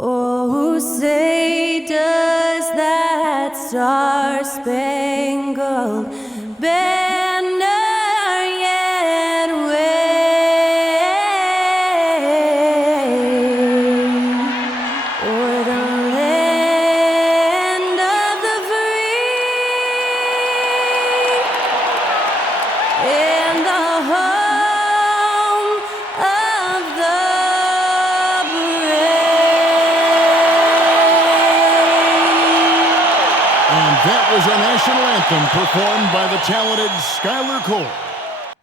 Oh, say does that star-spangled banner yet wave o'er the land of the free and the home of the That was our national anthem performed by the talented Skylar Cole.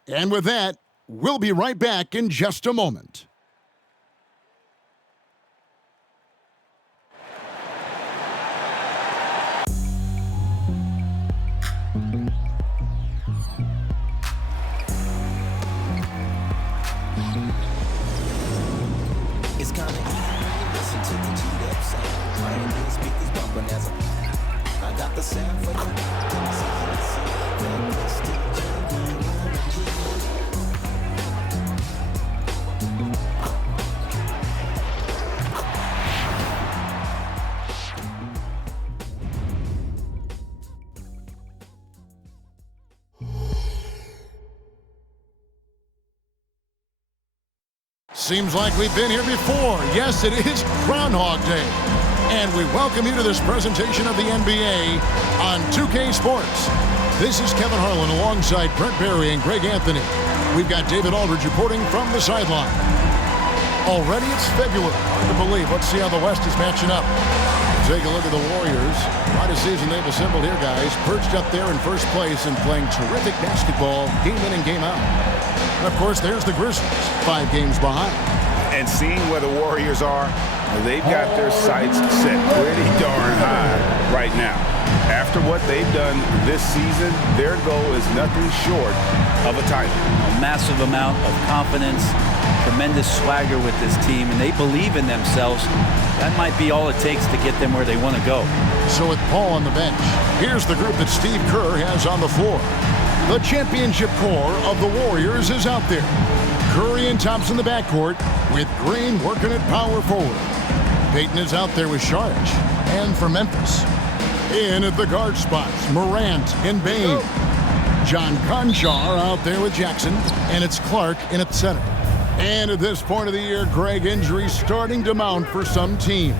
And with that, we'll be right back in just a moment. It's kinda easy. Listen to the G-Dub sound. Right, these speakers bumping as I got the sound for you. Seems like we've been here before. Yes, it is Groundhog Day. And we welcome you to this presentation of the NBA on 2K Sports. This is Kevin Harlan alongside Brent Barry and Greg Anthony. We've got David Aldridge reporting from the sideline. Already it's February. Hard to believe. Let's see how the West is matching up. Take a look at the Warriors. Quite a season they've assembled here, guys. Perched up there in first place and playing terrific basketball game in and game out. And, of course, there's the Grizzlies, 5 games behind. And seeing where the Warriors are, they've got their sights set pretty darn high right now. After what they've done this season, their goal is nothing short of a title. A massive amount of confidence, tremendous swagger with this team, and they believe in themselves. That might be all it takes to get them where they want to go. So with Paul on the bench, here's the group that Steve Kerr has on the floor. The championship core of the Warriors is out there. Curry and Thompson in the backcourt, with Green working at power forward. Payton is out there with Saric. And for Memphis, in at the guard spots, Morant and Bane. John Conchar out there with Jackson, and it's Clark in at center. And at this point of the year, Greg, injuries starting to mount for some teams.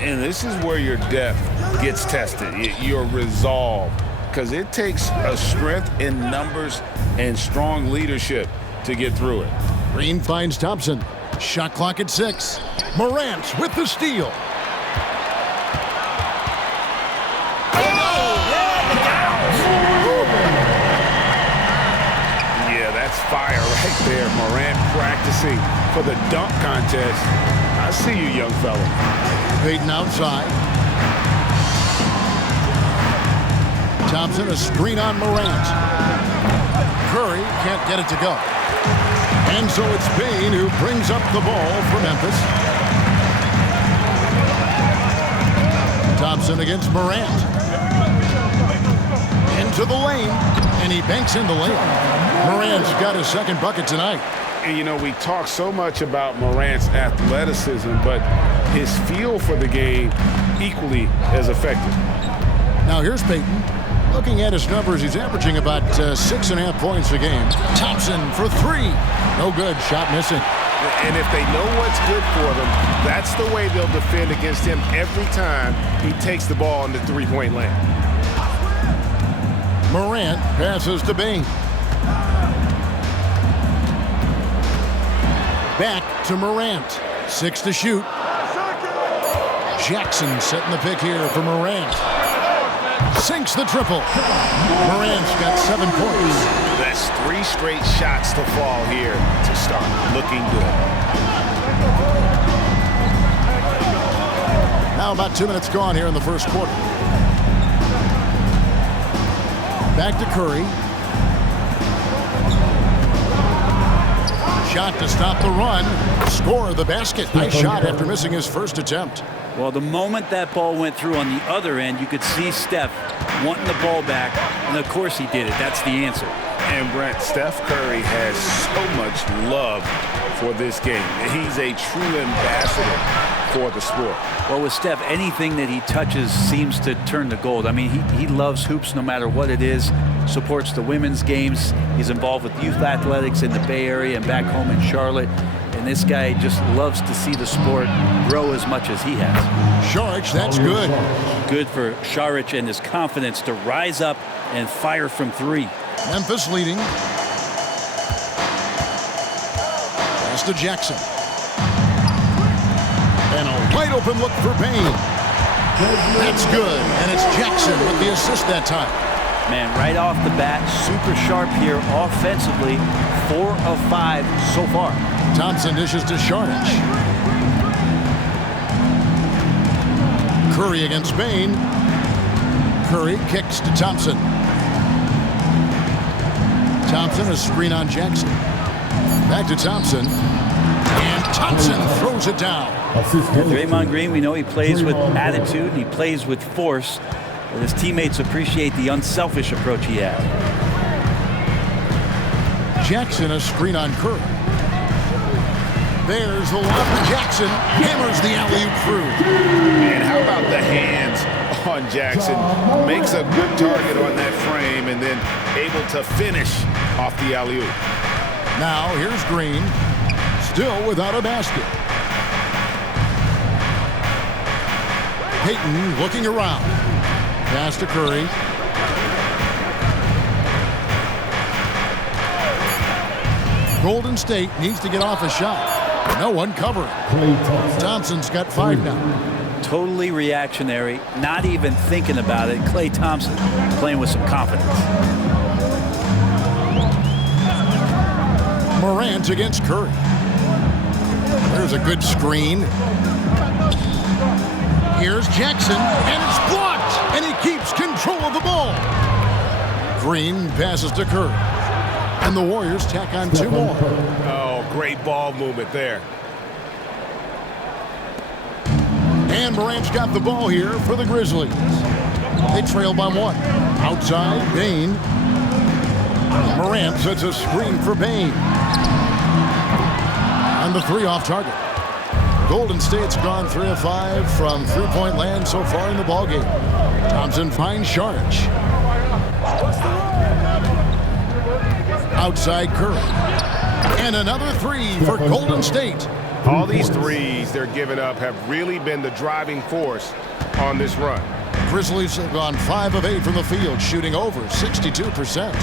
And this is where your depth gets tested, your resolve. Because it takes a strength in numbers and strong leadership to get through it. Green finds Thompson. Shot clock at 6. Morant with the steal. Yeah, that's fire right there. Morant practicing for the dunk contest. I see you, young fella. Payton outside. Thompson, a screen on Morant. Curry can't get it to go. And so it's Bane who brings up the ball for Memphis. Thompson against Morant. Into the lane, and he banks in the lane. Morant's got his second bucket tonight. And, you know, we talk so much about Morant's athleticism, but his feel for the game equally as effective. Now here's Payton. Looking at his numbers, he's averaging about 6.5 points a game. Thompson for 3. No good. Shot missing. And if they know what's good for them, that's the way they'll defend against him every time he takes the ball in the three-point lane. Morant passes to Bane. Back to Morant. 6 to shoot. Jackson setting the pick here for Morant. Sinks the triple. Morant's got 7 points. That's 3 straight shots to fall here to start looking good. Now about 2 minutes gone here in the first quarter. Back to Curry. Shot to stop the run. Score the basket. Nice shot after missing his first attempt. Well, the moment that ball went through on the other end, you could see Steph wanting the ball back, and of course he did it. That's the answer. And Brent, Steph Curry has so much love for this game. He's a true ambassador for the sport. Well, with Steph, anything that he touches seems to turn to gold. I mean, he loves hoops no matter what it is, supports the women's games. He's involved with youth athletics in the Bay Area and back home in Charlotte. And this guy just loves to see the sport grow as much as he has. Saric, that's good. Good for Saric and his confidence to rise up and fire from three. Memphis leading. Pass to Jackson. And a wide open look for Payne. That's good. And it's Jackson with the assist that time. Man, right off the bat, super sharp here offensively. 4 of 5 so far. Thompson dishes to Saric. Curry against Payne. Curry kicks to Thompson. Thompson, a screen on Jackson. Back to Thompson. And Thompson throws it down. Draymond Green, we know he plays with attitude and he plays with force. But his teammates appreciate the unselfish approach he has. Jackson, a screen on Curry. There's the lob to Jackson. Hammers the alley-oop through. And how about the hands on Jackson? Makes a good target on that frame and then able to finish off the alley-oop. Now here's Green, still without a basket. Payton looking around. Pass to Curry. Golden State needs to get off a shot. No one covering. Thompson's got 5 now. Totally reactionary, not even thinking about it. Klay Thompson playing with some confidence. Morant against Curry. There's a good screen. Here's Jackson, and it's blocked, and he keeps control of the ball. Green passes to Curry, and the Warriors tack on 2 more. Oh, great ball movement there. And Morant's got the ball here for the Grizzlies. They trail by 1. Outside, Payne. Morant sets a screen for Payne. On the 3 off target. Golden State's gone 3 of 5 from three-point land so far in the ballgame. Thompson finds Saric. Outside Curry. And another 3 for Golden State. All these threes they're giving up have really been the driving force on this run. Grizzlies have gone 5 of 8 from the field, shooting over 62%.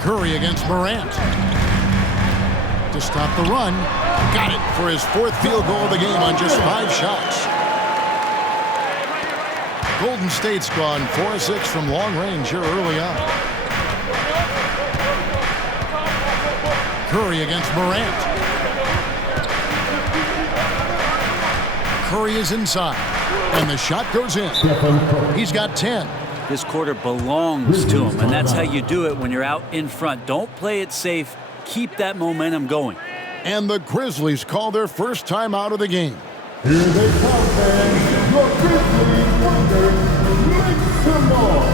Curry against Morant. To stop the run. Got it for his 4th field goal of the game on just 5 shots. Golden State's gone 4 of 6 from long range here early on. Curry against Morant. Curry is inside, and the shot goes in. He's got 10. This quarter belongs to him, and that's how you do it when you're out in front. Don't play it safe. Keep that momentum going. And the Grizzlies call their first time out of the game. Here they come, fans. Your Grizzlies wonder, make some noise.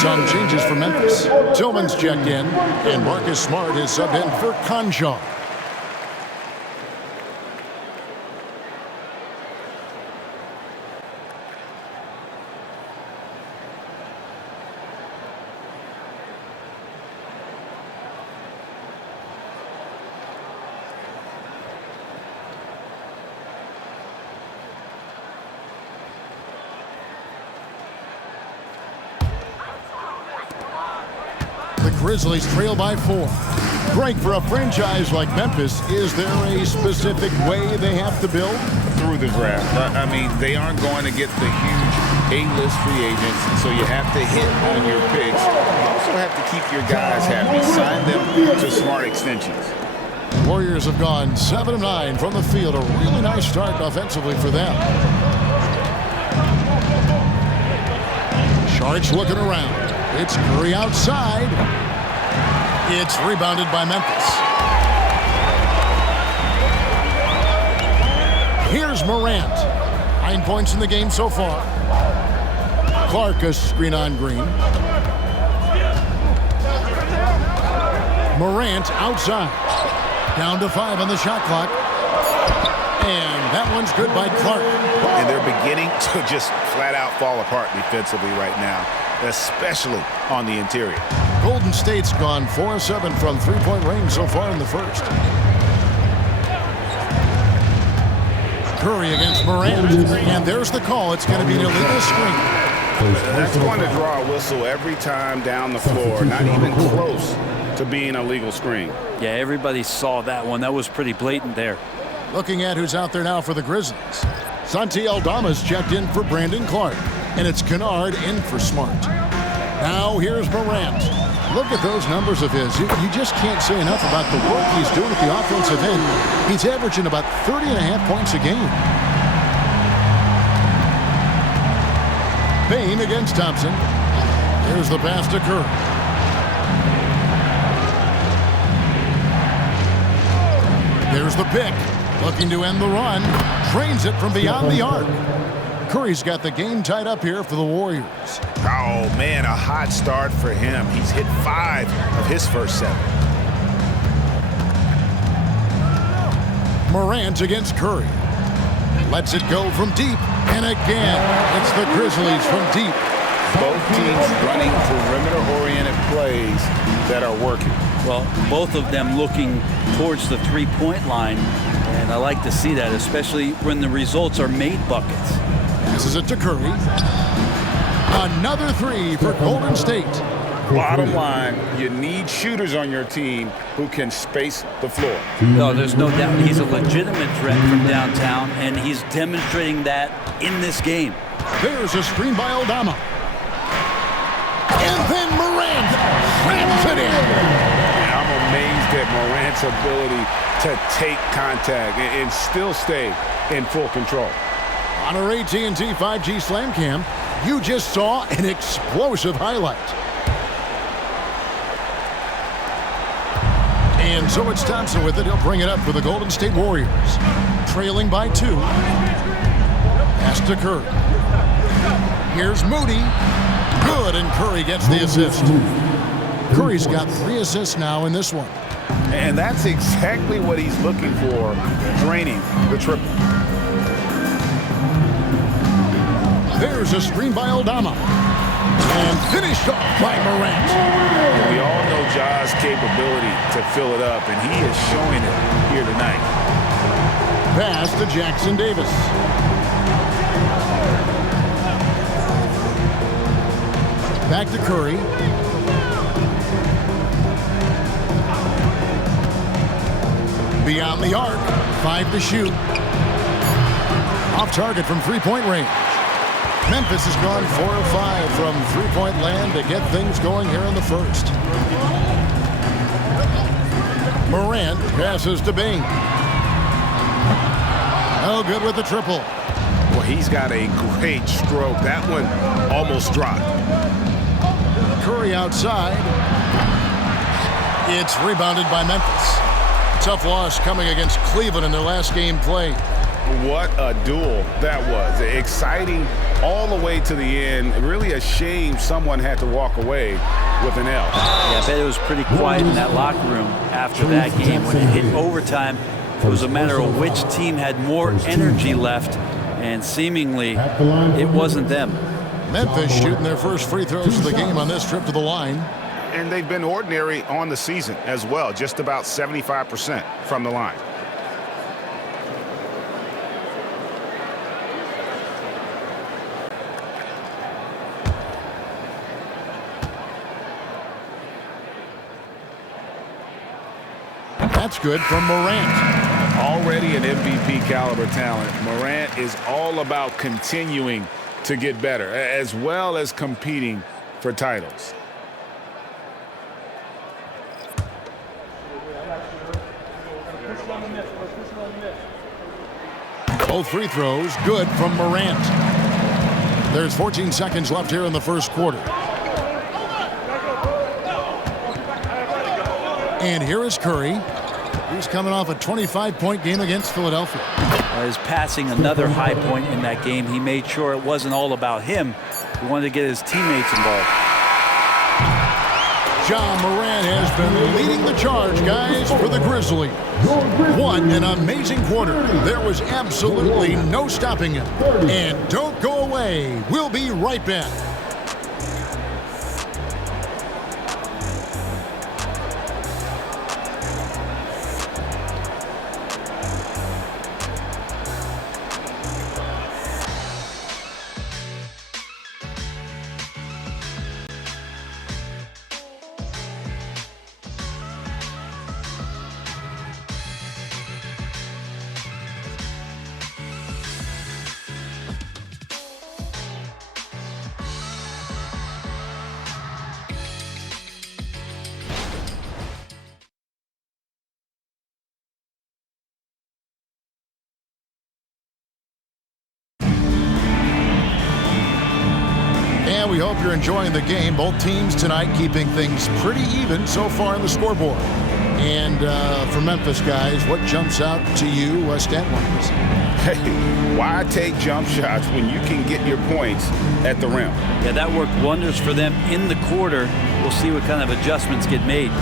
Some changes for Memphis. Tillman's checked in, and Marcus Smart is subbed in for Conshaw. The Grizzlies trail by 4. Greg, for a franchise like Memphis, is there a specific way they have to build? Through the draft. I mean, they aren't going to get the huge A-list free agents, so you have to hit on your picks. You also have to keep your guys happy. Sign them to smart extensions. Warriors have gone 7 of 9 from the field. A really nice start offensively for them. Sharks looking around. It's Curry outside. It's rebounded by Memphis. Here's Morant. 9 points in the game so far. Clark a screen on Green. Morant outside. Down to 5 on the shot clock. And that one's good by Clark. And they're beginning to just flat out fall apart defensively right now, especially on the interior. Golden State's gone 4 of 7 from three-point range so far in the first. Curry against Morant. And there's the call. It's going to be an illegal screen. That's going to draw a whistle every time down the floor. Not even close to being a legal screen. Yeah, everybody saw that one. That was pretty blatant there. Looking at who's out there now for the Grizzlies. Santi Aldama's checked in for Brandon Clark. And it's Kennard in for Smart. Now here's Morant. Look at those numbers of his. You just can't say enough about the work he's doing at the offensive end. He's averaging about 30.5 points a game. Payne against Thompson. Here's the pass to Curry. There's the pick. Looking to end the run. Drains it from beyond the arc. Curry's got the game tied up here for the Warriors. Oh, man, a hot start for him. He's hit 5 of his first 7. Morant against Curry. Lets it go from deep. And again, it's the Grizzlies from deep. Both teams running perimeter-oriented plays that are working. Well, both of them looking towards the three-point line. And I like to see that, especially when the results are made buckets. Passes it to Curry. Another 3 for Golden State. Bottom line, you need shooters on your team who can space the floor. No, there's no doubt he's a legitimate threat from downtown, and he's demonstrating that in this game. There's a screen by Aldama. And then Morant slams it in. I'm amazed at Morant's ability to take contact and still stay in full control. On our AT&T 5G Slam Cam, you just saw an explosive highlight. And so it's Thompson with it. He'll bring it up for the Golden State Warriors. Trailing by 2. Pass to Curry. Here's Moody. Good, and Curry gets the assist. Curry's got 3 assists now in this one. And that's exactly what he's looking for, draining the triple. There's a screen by Aldama. And finished off by Morant. We all know Ja's capability to fill it up, and he is showing it here tonight. Pass to Jackson Davis. Back to Curry. Beyond the arc. 5 to shoot. Off target from three-point range. Memphis has gone 4 of 5 from three-point land to get things going here in the first. Morant passes to Bain. Oh, good with the triple. Well, he's got a great stroke. That one almost dropped. Curry outside. It's rebounded by Memphis. Tough loss coming against Cleveland in their last game played. What a duel that was. Exciting all the way to the end. Really a shame someone had to walk away with an L. Yeah, I bet it was pretty quiet in that locker room after that game. When it hit overtime, it was a matter of which team had more energy left, and seemingly it wasn't them. Memphis shooting their first free throws of the game on this trip to the line. And they've been ordinary on the season as well, just about 75% from the line. That's good from Morant. Already an MVP caliber talent, Morant is all about continuing to get better, as well as competing for titles. Both free throws good from Morant. There's 14 seconds left here in the first quarter. And here is Curry. He's coming off a 25-point game against Philadelphia. He's passing another high point in that game. He made sure it wasn't all about him. He wanted to get his teammates involved. Ja Morant has been leading the charge, guys, for the Grizzlies. What an amazing quarter. There was absolutely no stopping him. And don't go away. We'll be right back. We hope you're enjoying the game. Both teams tonight keeping things pretty even so far in the scoreboard. And for Memphis, guys, what jumps out to you stat-wise? Hey, why take jump shots when you can get your points at the rim? Yeah, that worked wonders for them in the quarter. We'll see what kind of adjustments get made.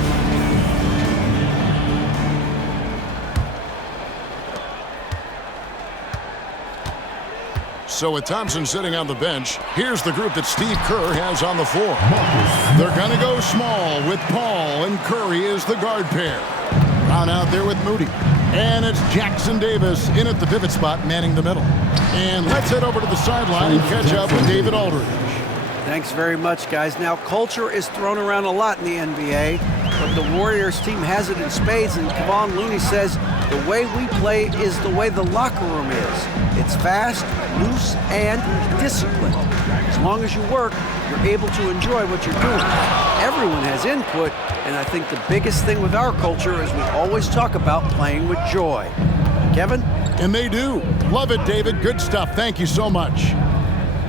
So with Thompson sitting on the bench, here's the group that Steve Kerr has on the floor. They're going to go small with Paul, and Curry is the guard pair. Brown out there with Moody. And it's Jackson Davis in at the pivot spot, manning the middle. And let's head over to the sideline and catch up with David Aldridge. Thanks very much, guys. Now, culture is thrown around a lot in the NBA, but the Warriors team has it in spades, and Kevon Looney says the way we play is the way the locker room is. It's fast, loose, and disciplined. As long as you work, you're able to enjoy what you're doing. Everyone has input, and I think the biggest thing with our culture is we always talk about playing with joy. Kevin? And they do. Love it, David. Good stuff. Thank you so much.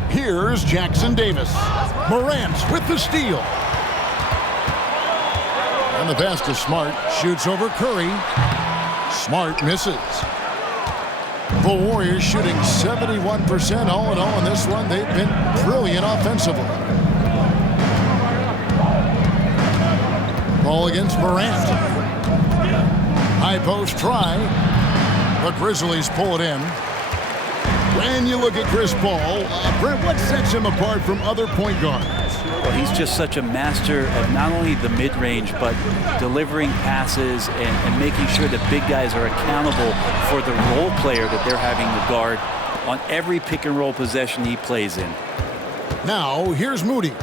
Here's Jackson Davis. Morant with the steal. And the pass to Smart. Shoots over Curry. Smart misses. The Warriors shooting 71% all in all in this one. They've been brilliant offensively. Ball against Morant. High post try. The Grizzlies pull it in. When you look at Chris Paul, Brent, what sets him apart from other point guards? Well, he's just such a master of not only the mid-range, but delivering passes and making sure that big guys are accountable for the role player that they're having to guard on every pick-and-roll possession he plays in. Now, here's Moody.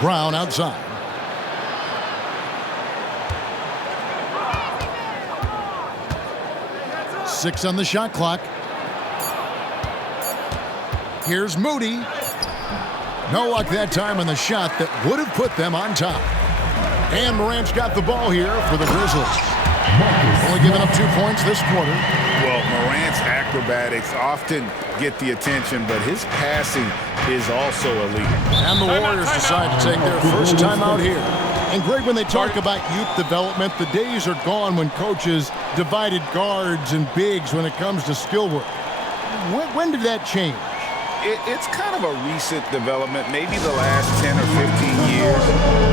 Brown outside. Six on the shot clock. Here's Moody. No luck that time on the shot that would have put them on top. And Morant's got the ball here for the Grizzlies. Only giving up 2 points this quarter. Well, Morant's acrobatics often get the attention, but his passing is also elite. And the Warriors decide to take their first time out here. And Greg, when they talk about youth development, the days are gone when coaches divided guards and bigs when it comes to skill work. When did that change? It's kind of a recent development, maybe the last 10 or 15 years,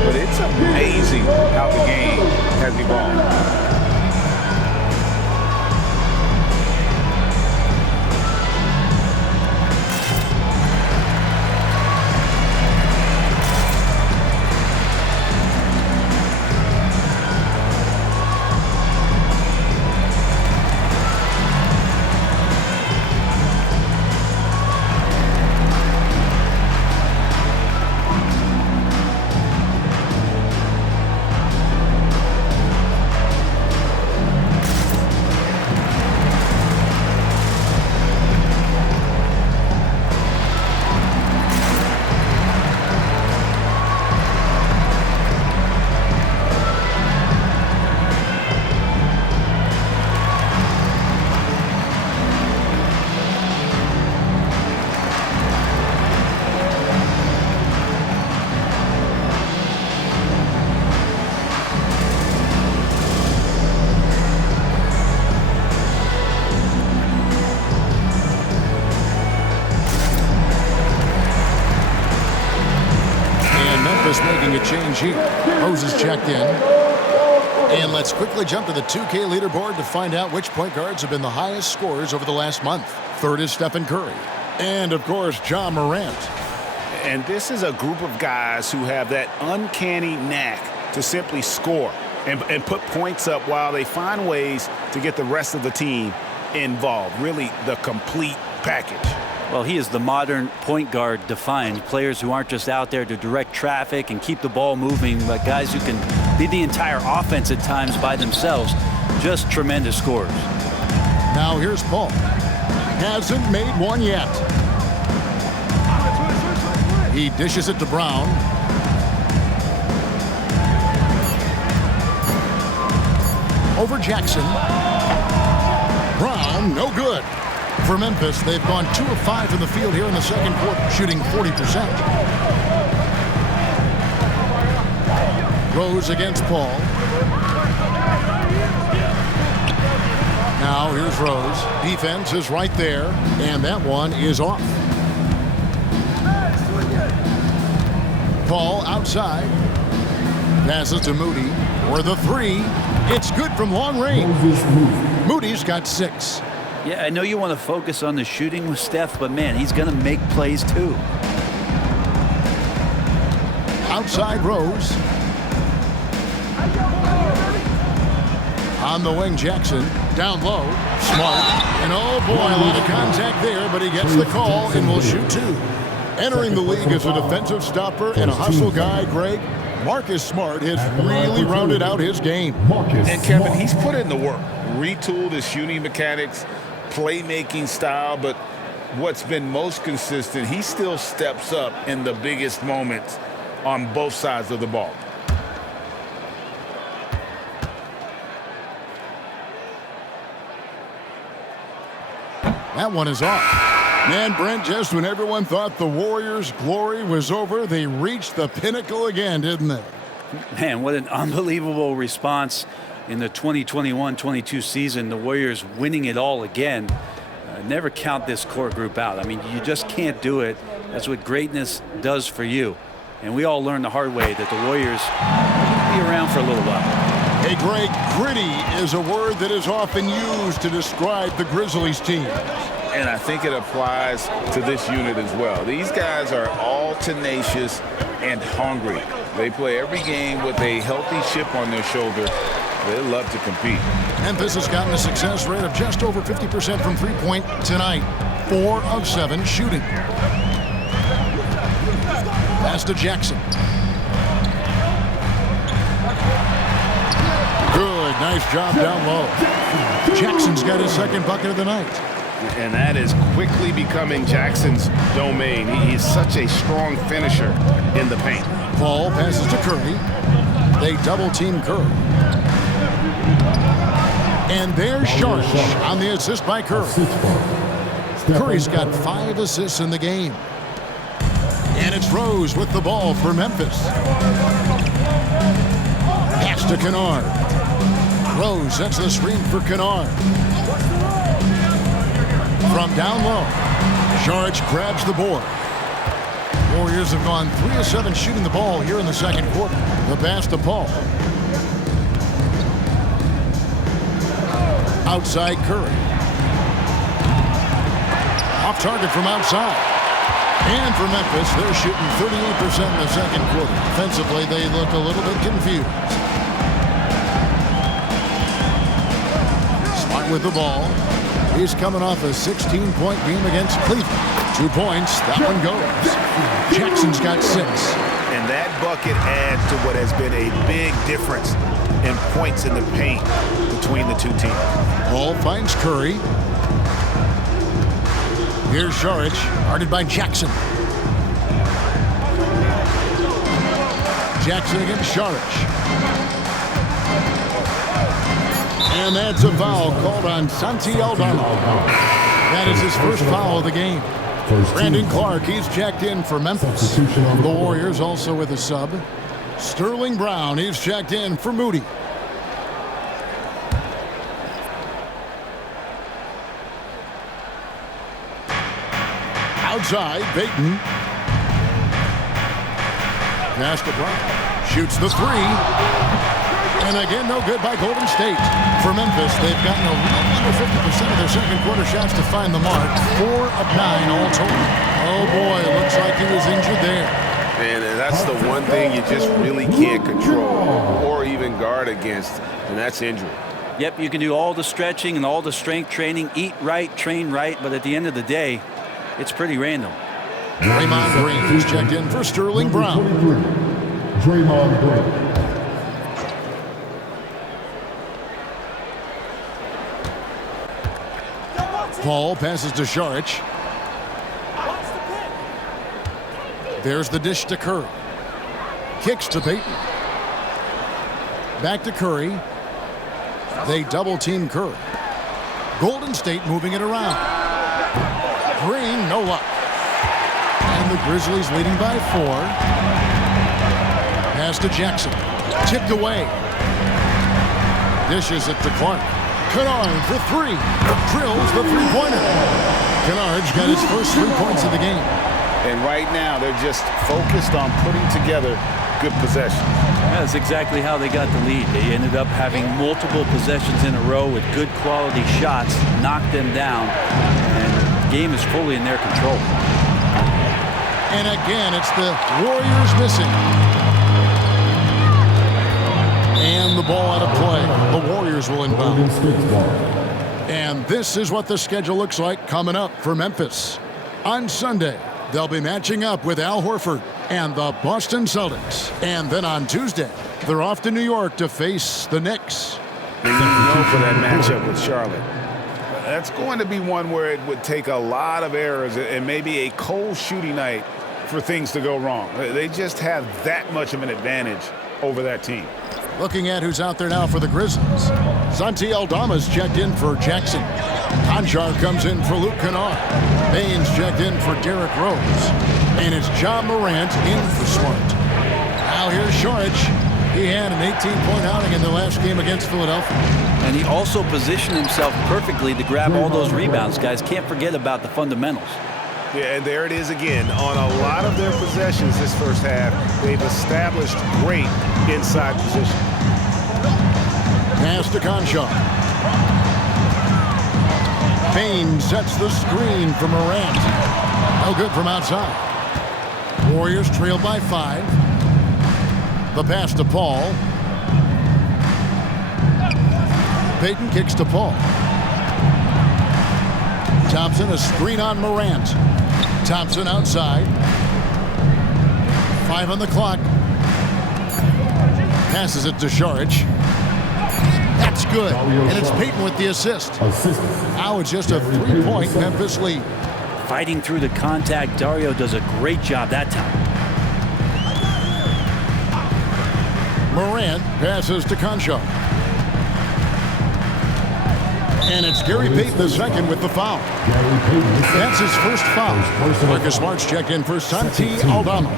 but it's amazing how the game has evolved. Making a change here. Rose is checked in. And let's quickly jump to the 2K leaderboard to find out which point guards have been the highest scorers over the last month. Third is Stephen Curry. And, of course, Ja Morant. And this is a group of guys who have that uncanny knack to simply score and put points up while they find ways to get the rest of the team involved. Really the complete package. Well, he is the modern point guard defined. Players who aren't just out there to direct traffic and keep the ball moving, but guys who can lead the entire offense at times by themselves. Just tremendous scorers. Now here's Paul. Hasn't made one yet. He dishes it to Brown. Over Jackson. Brown, no good. For Memphis, they've gone 2 of 5 from the field here in the second quarter, shooting 40%. Rose against Paul. Now here's Rose. Defense is right there, and that one is off. Paul outside. Passes to Moody. For the 3. It's good from long range. Moody's got 6. Yeah, I know you want to focus on the shooting with Steph, but man, he's going to make plays too. Outside Rose. On the wing, Jackson. Down low. Smart. And oh boy, a lot of contact there, but he gets the call and will shoot 2. Entering the league as a defensive stopper and a hustle guy, Greg, Marcus Smart has really rounded out his game. And Kevin, he's put in the work. Retooled his shooting mechanics, playmaking style, but what's been most consistent, he still steps up in the biggest moments on both sides of the ball. That one is off. Man, Brent, just when everyone thought the Warriors' glory was over, they reached the pinnacle again, didn't they? Man, what an unbelievable response in the 2021-22 season. The Warriors winning it all again. Never count this core group out. I mean, you just can't do it. That's what greatness does for you. And we all learned the hard way that the Warriors will be around for a little while. Hey, Greg, gritty is a word that is often used to describe the Grizzlies team. And I think it applies to this unit as well. These guys are all tenacious and hungry. They play every game with a healthy chip on their shoulder. They love to compete. Memphis has gotten a success rate of just over 50% from three-point tonight. 4 of 7 shooting. Pass to Jackson. Good, nice job down low. Jackson's got his second bucket of the night. And that is quickly becoming Jackson's domain. He's such a strong finisher in the paint. Paul passes to Curry. They double-team Curry. And there's Sharp on the assist by Curry. Curry's got 5 assists in the game. And it's Rose with the ball for Memphis. Pass to Kennard. Rose sets the screen for Kennard. From down low, Saric grabs the board. Warriors have gone 3 of 7 shooting the ball here in the second quarter. The pass to Paul. Outside Curry. Off target from outside. And for Memphis, they're shooting 38% in the second quarter. Offensively, they look a little bit confused. Smart with the ball. He's coming off a 16-point game against Cleveland. 2 points. That one goes. Jackson's got 6. And that bucket adds to what has been a big difference in points in the paint between the two teams. Paul finds Curry. Here's Saric, guarded by Jackson. Jackson against Saric. And that's a foul called on Santi Aldama. That is his first foul of the game. Brandon Clark, he's checked in for Memphis. The Warriors also with a sub. Sterling Brown, he's checked in for Moody. Outside, Payton. Pass to Brown. Shoots the 3. And again, no good by Golden State. For Memphis, they've gotten a little under 50% of their second quarter shots to find the mark. 4 of 9 all total. Oh boy, it looks like he was injured there. And that's the one thing you just really can't control or even guard against, and that's injury. Yep, you can do all the stretching and all the strength training, eat right, train right, but at the end of the day, it's pretty random. Draymond Green is checked in for Sterling Brown. Draymond Green. Paul passes to Saric. There's the dish to Curry. Kicks to Payton. Back to Curry. They double team Curry. Golden State moving it around. Green, no luck. And the Grizzlies leading by 4. Pass to Jackson. Tipped away. Dishes it to Clark. Kennard for 3. Drills the three-pointer. Kennard's got his first 3 points of the game. And right now, they're just focused on putting together good possessions. That's exactly how they got the lead. They ended up having multiple possessions in a row with good quality shots, knocked them down, and the game is fully in their control. And again, it's the Warriors missing. And the ball out of play. The Warriors will inbound. And this is what the schedule looks like coming up for Memphis. On Sunday, they'll be matching up with Al Horford and the Boston Celtics. And then on Tuesday, they're off to New York to face the Knicks. They know for that matchup with Charlotte. That's going to be one where it would take a lot of errors and maybe a cold shooting night for things to go wrong. They just have that much of an advantage over that team. Looking at who's out there now for the Grizzlies. Santi Aldama's checked in for Jackson. Conchar comes in for Luke Kennard. Baines checked in for Derrick Rose. And it's John Morant in for Smart. Now here's Saric. He had an 18-point outing in the last game against Philadelphia. And he also positioned himself perfectly to grab all those rebounds, guys. Can't forget about the fundamentals. Yeah, and there it is again. On a lot of their possessions this first half, they've established great inside position. Pass to Conchar. Payne sets the screen for Morant. No good from outside. Warriors trail by 5. The pass to Paul. Payton kicks to Paul. Thompson, a screen on Morant. Thompson outside. 5 on the clock. Passes it to Saric. That's good. And it's Payton with the assist. Now it's just a 3-point Memphis lead. Fighting through the contact, Dario does a great job that time. Morant passes to Conchar. And it's Gary Payton II with the foul. That's his first foul. Marcus Smart's checked in for Santi Aldama.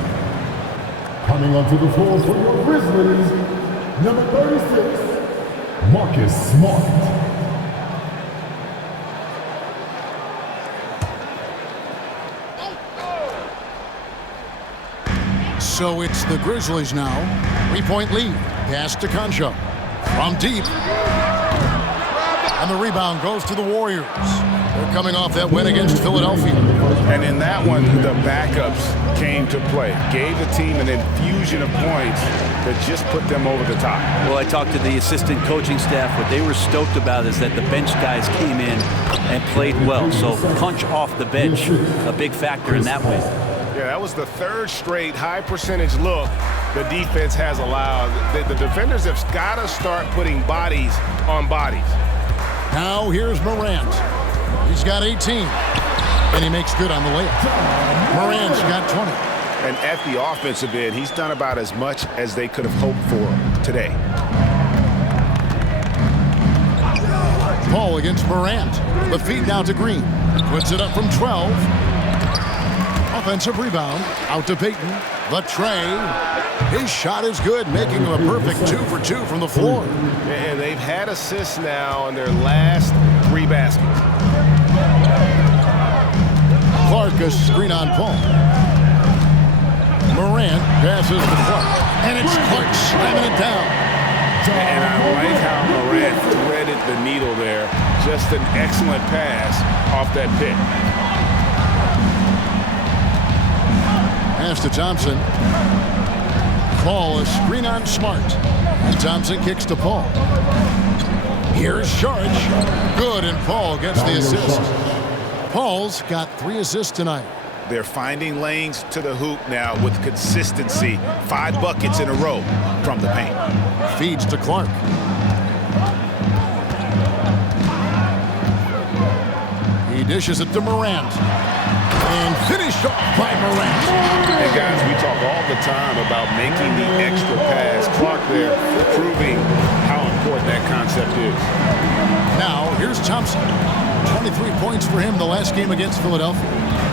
Coming onto the floor for your Grizzlies, Number 36, Marcus Smart. So it's the Grizzlies now. 3-point lead. Pass to Concho. From deep. And the rebound goes to the Warriors. They're coming off that win against Philadelphia. And in that one, the backups came to play. Gave the team an infusion of points that just put them over the top. Well, I talked to the assistant coaching staff. What they were stoked about is that the bench guys came in and played well. So punch off the bench, a big factor in that win. Yeah, that was the third straight high percentage look the defense has allowed. The defenders have got to start putting bodies on bodies. Now here's Morant. He's got 18. And he makes good on the layup. Morant's got 20. And at the offensive end, he's done about as much as they could have hoped for today. Paul against Morant. The feed now to Green. Puts it up from 12. Offensive rebound. Out to Payton. The tray. His shot is good, making him a perfect 2 for 2 from the floor. And they've had assists now on their last 3 baskets. Clark a screen on Paul. Morant passes to Clark. And it's Clark slamming it down. And I like how Morant threaded the needle there. Just an excellent pass off that pick. Pass to Thompson. Paul a screen on Smart. And Thompson kicks to Paul. Here's Sharge. Good, and Paul gets the assist. Paul's got 3 assists tonight. They're finding lanes to the hoop now with consistency. 5 buckets in a row from the paint. Feeds to Clark. He dishes it to Morant. And finished off by Morant. And guys, we talk all the time about making the extra pass. Clark there proving how important that concept is. Now, here's Thompson. 23 points for him the last game against Philadelphia.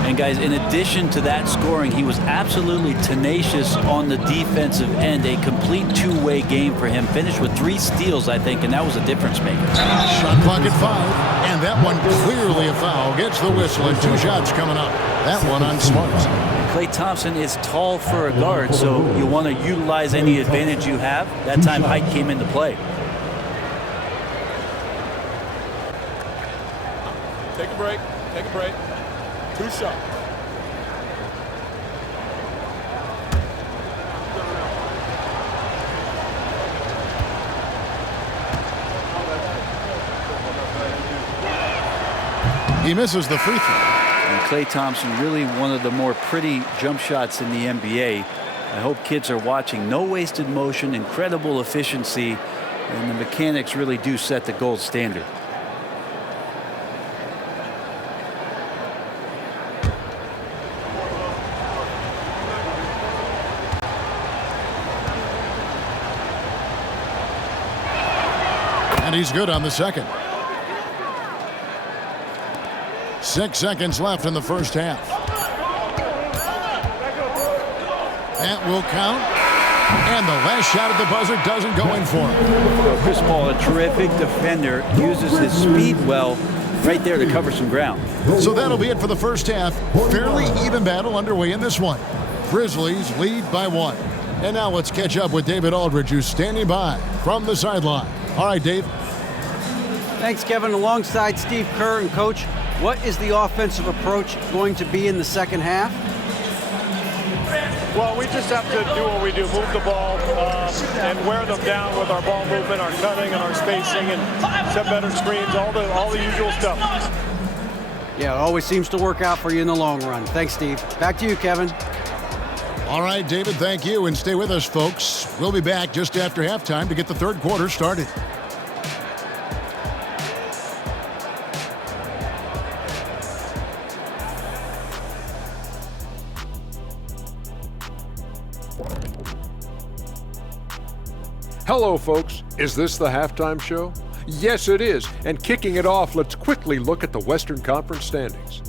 And guys, in addition to that scoring, he was absolutely tenacious on the defensive end. A complete 2-way game for him. Finished with 3 steals, I think, and that was a difference maker. Shot clock at 5. And that one clearly a foul. Gets the whistle and 2 shots coming up. That one on Smart. Klay Thompson is tall for a guard, so you want to utilize any advantage you have. That time height came into play. Take a break. Take a break. 2 shots. He misses the free throw. And Klay Thompson, really one of the more pretty jump shots in the NBA. I hope kids are watching. No wasted motion, incredible efficiency, and the mechanics really do set the gold standard. And he's good on the second. 6 seconds left in the first half. That will count. And the last shot at the buzzer doesn't go in for him. Chris Paul, a terrific defender, uses his speed well right there to cover some ground. So that'll be it for the first half. Fairly even battle underway in this one. Grizzlies lead by 1. And now let's catch up with David Aldridge, who's standing by from the sideline. All right, Dave. Thanks, Kevin. Alongside Steve Kerr and Coach, what is the offensive approach going to be in the second half? Well, we just have to do what we do, move the ball and wear them down with our ball movement, our cutting, and our spacing, and set better screens, all the usual stuff. Yeah, it always seems to work out for you in the long run. Thanks, Steve. Back to you, Kevin. All right, David, thank you. And stay with us, folks. We'll be back just after halftime to get the third quarter started. Hello, folks. Is this the halftime show? Yes, it is. And kicking it off, let's quickly look at the Western Conference standings.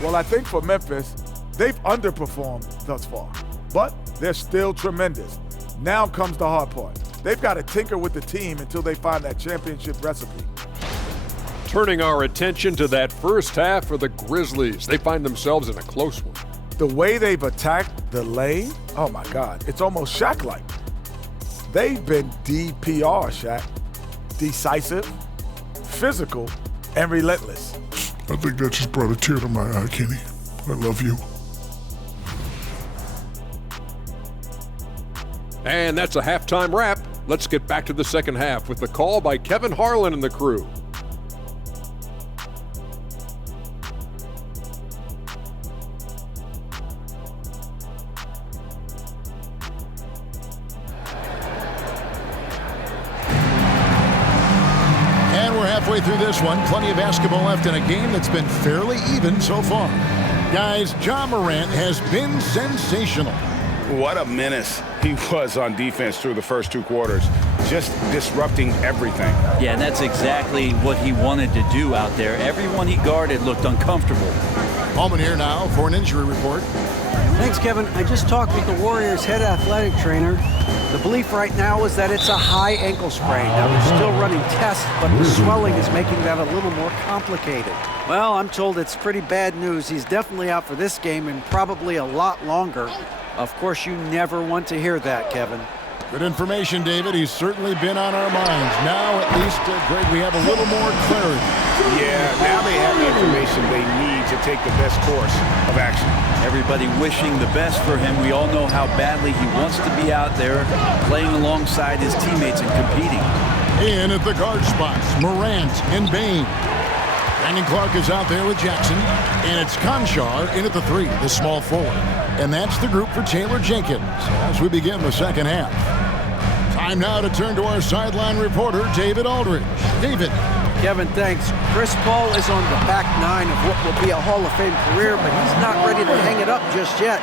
Well, I think for Memphis, they've underperformed thus far, but they're still tremendous. Now comes the hard part. They've got to tinker with the team until they find that championship recipe. Turning our attention to that first half for the Grizzlies. They find themselves in a close one. The way they've attacked the lane, oh my God, it's almost Shaq-like. They've been DPR, Shaq. Decisive, physical, and relentless. I think that just brought a tear to my eye, Kenny. I love you. And that's a halftime wrap. Let's get back to the second half with the call by Kevin Harlan and the crew. Halfway through this one, plenty of basketball left in a game that's been fairly even so far. Guys, Ja Morant has been sensational. What a menace he was on defense through the first 2 quarters, just disrupting everything. Yeah, and that's exactly what he wanted to do out there. Everyone he guarded looked uncomfortable. Bowman here now for an injury report. Thanks, Kevin. I just talked with the Warriors' head athletic trainer. The belief right now is that it's a high ankle sprain. Now, they're still running tests, but the swelling is making that a little more complicated. Well, I'm told it's pretty bad news. He's definitely out for this game and probably a lot longer. Of course, you never want to hear that, Kevin. Good information, David. He's certainly been on our minds. Now, at least, Greg, we have a little more clarity. Yeah, now they have the information they need to take the best course of action. Everybody wishing the best for him. We all know how badly he wants to be out there playing alongside his teammates and competing. In at the guard spots, Morant and Bain. Brandon Clark is out there with Jackson, and it's Conchar in at the 3, the small forward. And that's the group for Taylor Jenkins as we begin the second half. Time now to turn to our sideline reporter, David Aldridge. David. Kevin, thanks. Chris Paul is on the back 9 of what will be a Hall of Fame career, but he's not ready to hang it up just yet.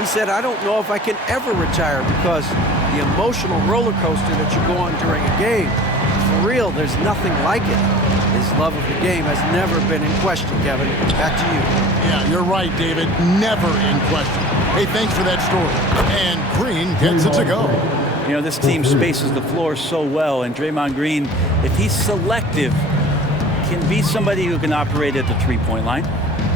He said, I don't know if I can ever retire because the emotional roller coaster that you go on during a game, for real, there's nothing like it. His love of the game has never been in question, Kevin. Back to you. Yeah, you're right, David. Never in question. Hey, thanks for that story. And Green gets it to go. You know, this team spaces the floor so well, and Draymond Green, if he's selective, can be somebody who can operate at the three-point line.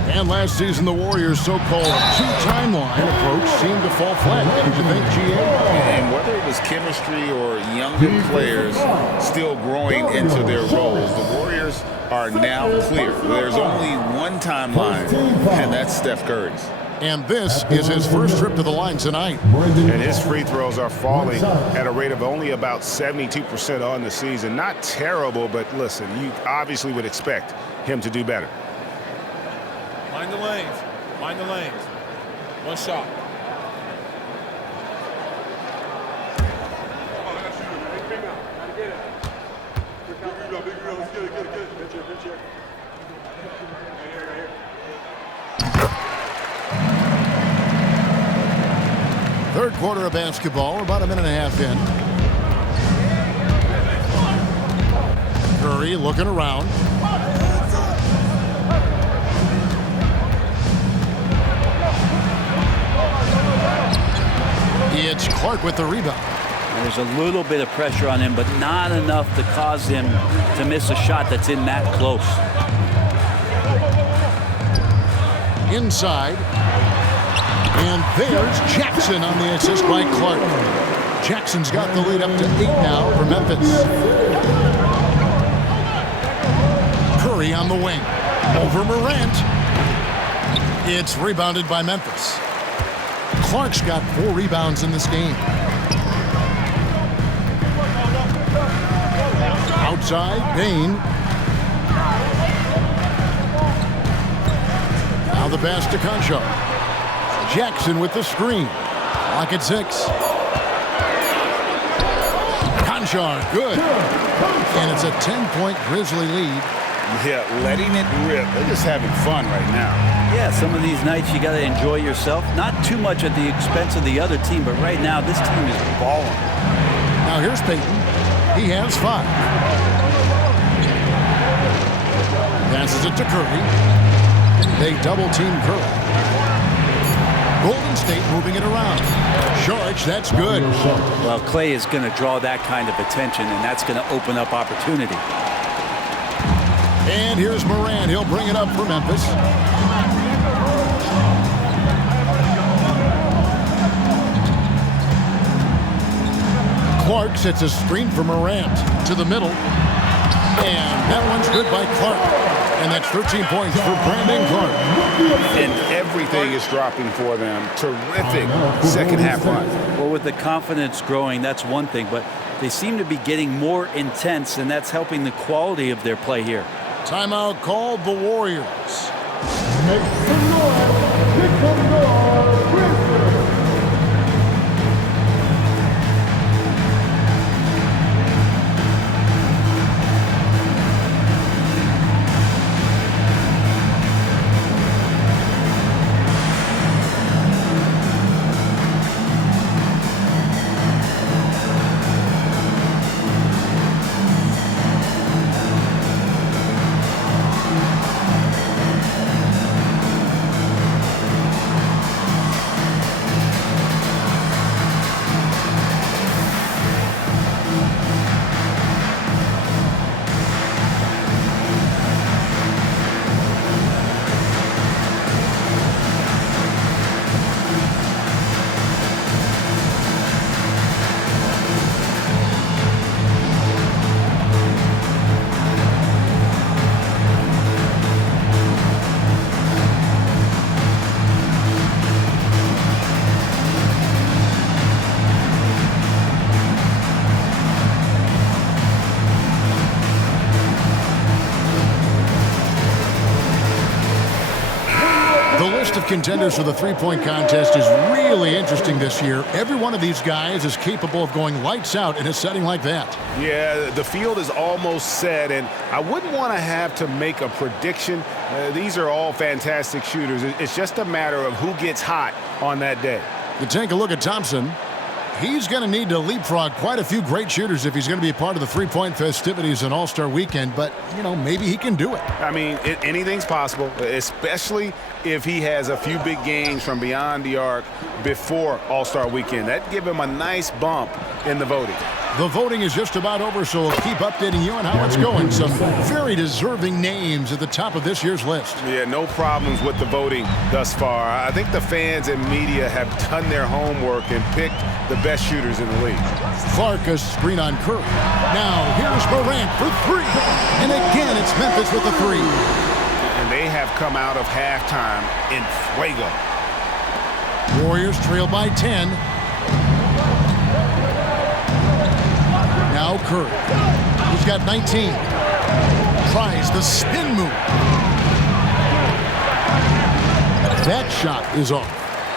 And last season, the Warriors' so-called two-timeline approach seemed to fall flat. Did you think, GA? And whether it was chemistry or younger players still growing into their roles, the Warriors are now clear. There's only one timeline, and that's Steph Curry's. And this is his first trip to the line tonight. And his free throws are falling at a rate of only about 72% on the season. Not terrible, but listen, you obviously would expect him to do better. Mind the lanes. Mind the lanes. One shot. Third quarter of basketball, we're about a minute and a half in. Curry looking around. It's Clark with the rebound. And there's a little bit of pressure on him, but not enough to cause him to miss a shot that's in that close. Inside. And there's Jackson on the assist by Clark. Jackson's got the lead up to 8 now for Memphis. Curry on the wing. Over Morant. It's rebounded by Memphis. Clark's got 4 rebounds in this game. Outside, Bain. Now the pass to Conchar. Jackson with the screen. Lock at 6. Conchar, good. And it's a 10-point Grizzly lead. Yeah, letting it rip. They're just having fun right now. Yeah, some of these nights you got to enjoy yourself. Not too much at the expense of the other team, but right now this team is balling. Now here's Payton. He has 5. Passes it to Curry. They double-team Curry. Golden State moving it around. Sharch, that's good. Well, Clay is going to draw that kind of attention, and that's going to open up opportunity. And here's Morant. He'll bring it up for Memphis. Clark sets a screen for Morant to the middle. And that one's good by Clark. And that's 13 points for Brandon Clark. And everything is dropping for them. Terrific second half run. Well, with the confidence growing, that's one thing, but they seem to be getting more intense, and that's helping the quality of their play here. Timeout called the Warriors. Of contenders for the three-point contest is really interesting this year. Every one of these guys is capable of going lights out in a setting like that. Yeah, the field is almost set, and I wouldn't want to have to make a prediction. These are all fantastic shooters. It's just a matter of who gets hot on that day. You take a look at Thompson. He's going to need to leapfrog quite a few great shooters if he's going to be a part of the three-point festivities in All-Star Weekend, but, you know, maybe he can do it. I mean, anything's possible, especially if he has a few big games from beyond the arc before All-Star Weekend. That'd give him a nice bump in the voting. The voting is just about over, so we'll keep updating you on how it's going. Some very deserving names at the top of this year's list. Yeah, no problems with the voting thus far. I think the fans and media have done their homework and picked the best shooters in the league. Clark, a screen on Curry. Now here's Morant for three. And again, it's Memphis with the three. And they have come out of halftime in fuego. Warriors trail by 10. Now Curry. He's got 19. Tries the spin move. That shot is off.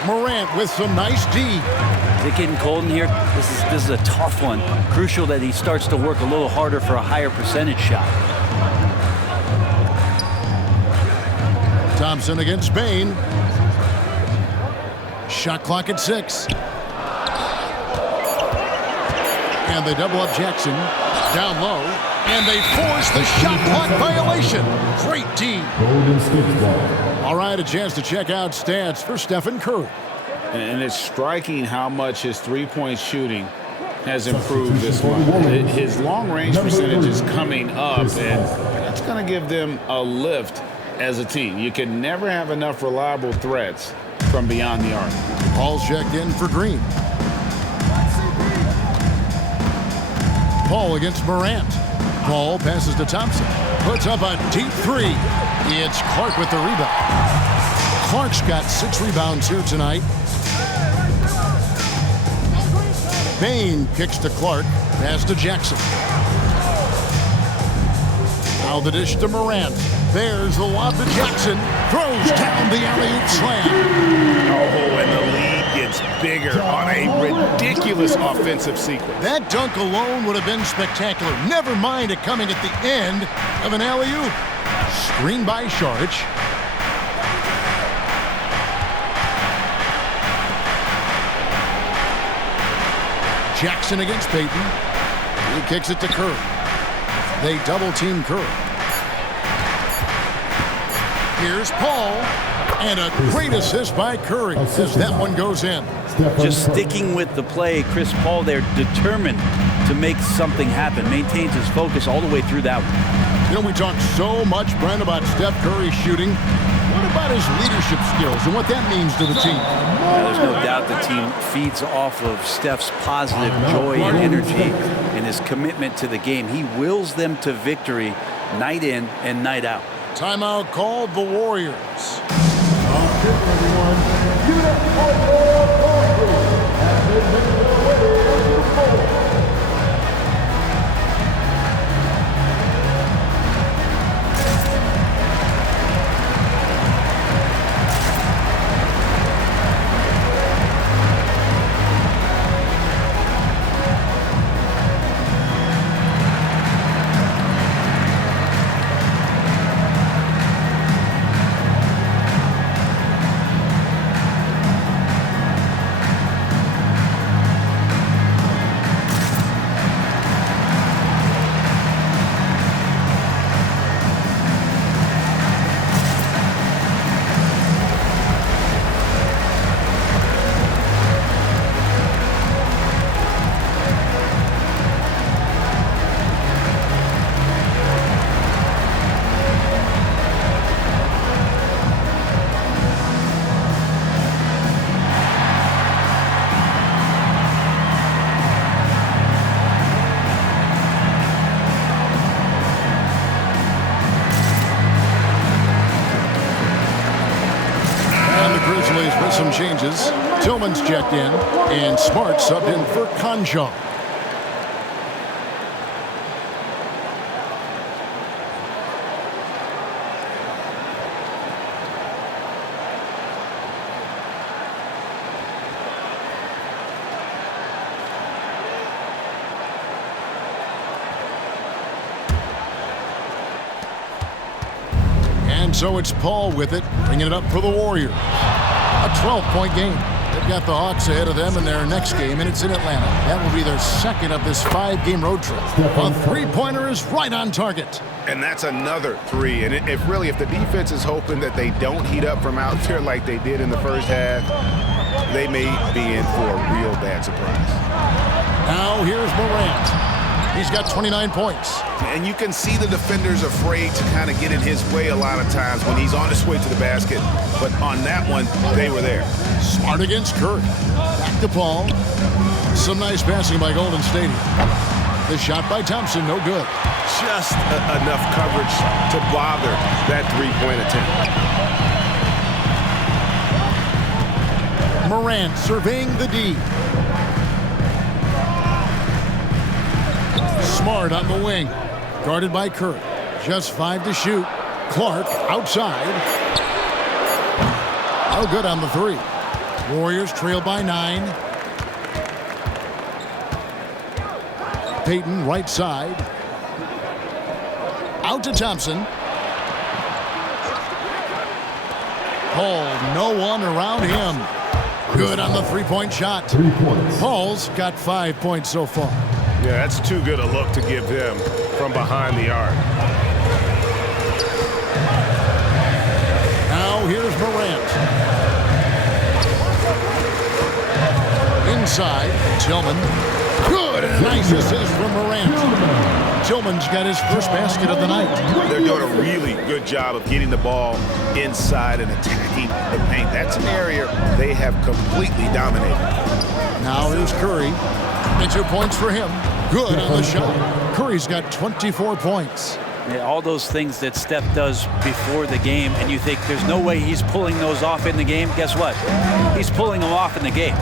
Morant with some nice D. Is it getting cold in here? This is a tough one. Crucial that he starts to work a little harder for a higher percentage shot. Thompson against Bain. Shot clock at 6. And they double up Jackson. Down low. And they force the shot clock violation. Great team. All right, a chance to check out stats for Stephen Curry. And it's striking how much his three-point shooting has improved this month. His long-range percentage is coming up, and that's going to give them a lift as a team. You can never have enough reliable threats from beyond the arc. Paul's checked in for Green. Paul against Morant. Paul passes to Thompson. Puts up a deep three. It's Clark with the rebound. Clark's got 6 rebounds here tonight. Bain kicks to Clark. Pass to Jackson. Now the dish to Morant. There's the lob to Jackson. Throws down the alley-oop slam. Oh, and the lead gets bigger on a ridiculous offensive sequence. That dunk alone would have been spectacular. Never mind it coming at the end of an alley-oop. Screen by Sharch. Jackson against Payton. He kicks it to Curry. They double-team Curry. Here's Paul. And a great assist by Curry as that one goes in. Just sticking with the play, Chris Paul there, determined to make something happen, maintains his focus all the way through that one. You know, we talk so much, Brent, about Steph Curry shooting. What about his leadership skills and what that means to the team? There's no doubt the team feeds off of Steph's positive joy and energy and his commitment to the game. He wills them to victory night in and night out. Timeout called the Warriors. Grizzlies with some changes. Tillman's checked in, and Smart subbed in for Conjong. And so it's Paul with it, bringing it up for the Warriors. A 12-point game. They've got the Hawks ahead of them in their next game, and it's in Atlanta. That will be their second of this 5-game road trip. A three-pointer is right on target. And that's another three. And if the defense is hoping that they don't heat up from out there like they did in the first half, they may be in for a real bad surprise. Now here's Morant. He's got 29 points. And you can see the defenders afraid to kind of get in his way a lot of times when he's on his way to the basket. But on that one, they were there. Smart against Curry. Back to Paul. Some nice passing by Golden State. The shot by Thompson, no good. Just enough coverage to bother that three-point attempt. Morant surveying the D. Smart on the wing. Guarded by Curry. Just 5 to shoot. Clark outside. Oh, good on the three. Warriors trail by 9. Payton right side. Out to Thompson. Paul, no one around him. Good on the three-point shot. 3 points. Paul's got 5 points so far. Yeah, that's too good a look to give them from behind the arc. Now here's Morant. Inside, Tillman. Good, nice assist from Morant. Tillman's got his first basket of the night. They're doing a really good job of getting the ball inside and attacking the paint. That's an area they have completely dominated. Now here's Curry. 2 points for him. Good on the shot. Curry's got 24 points. Yeah, all those things that Steph does before the game, and you think there's no way he's pulling those off in the game. Guess what? He's pulling them off in the game.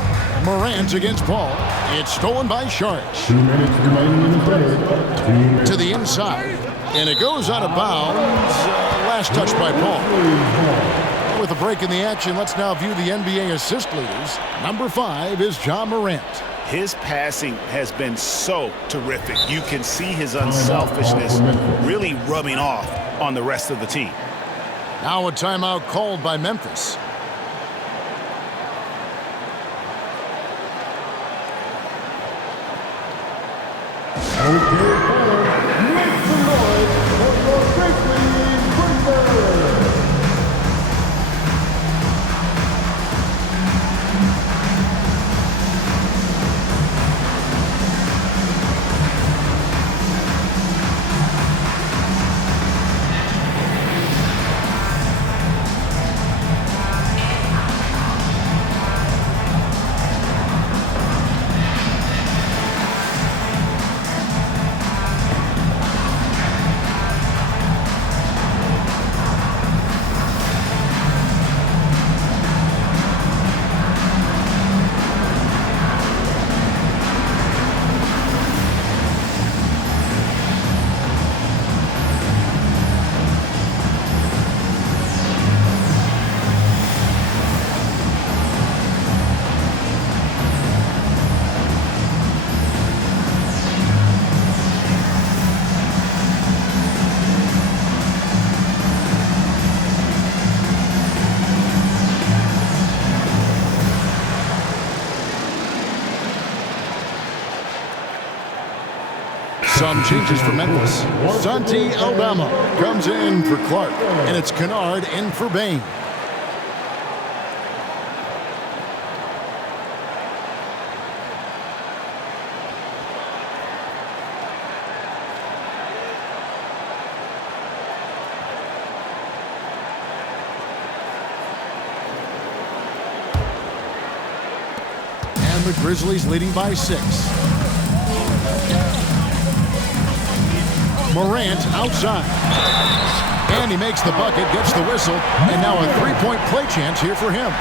Morant against Paul. It's stolen by Sharks. 2 minutes remaining in the third. To the inside. And it goes out of bounds. Last touch by Paul. With a break in the action, let's now view the NBA assist leaders. Number 5 is Ja Morant. His passing has been so terrific. You can see his unselfishness really rubbing off on the rest of the team. Now a timeout called by Memphis. Some changes for Memphis. Santi Aldama comes in for Clark, and it's Kennard in for Bain. And the Grizzlies leading by 6. Morant outside. And he makes the bucket, gets the whistle, and now a three-point play chance here for him.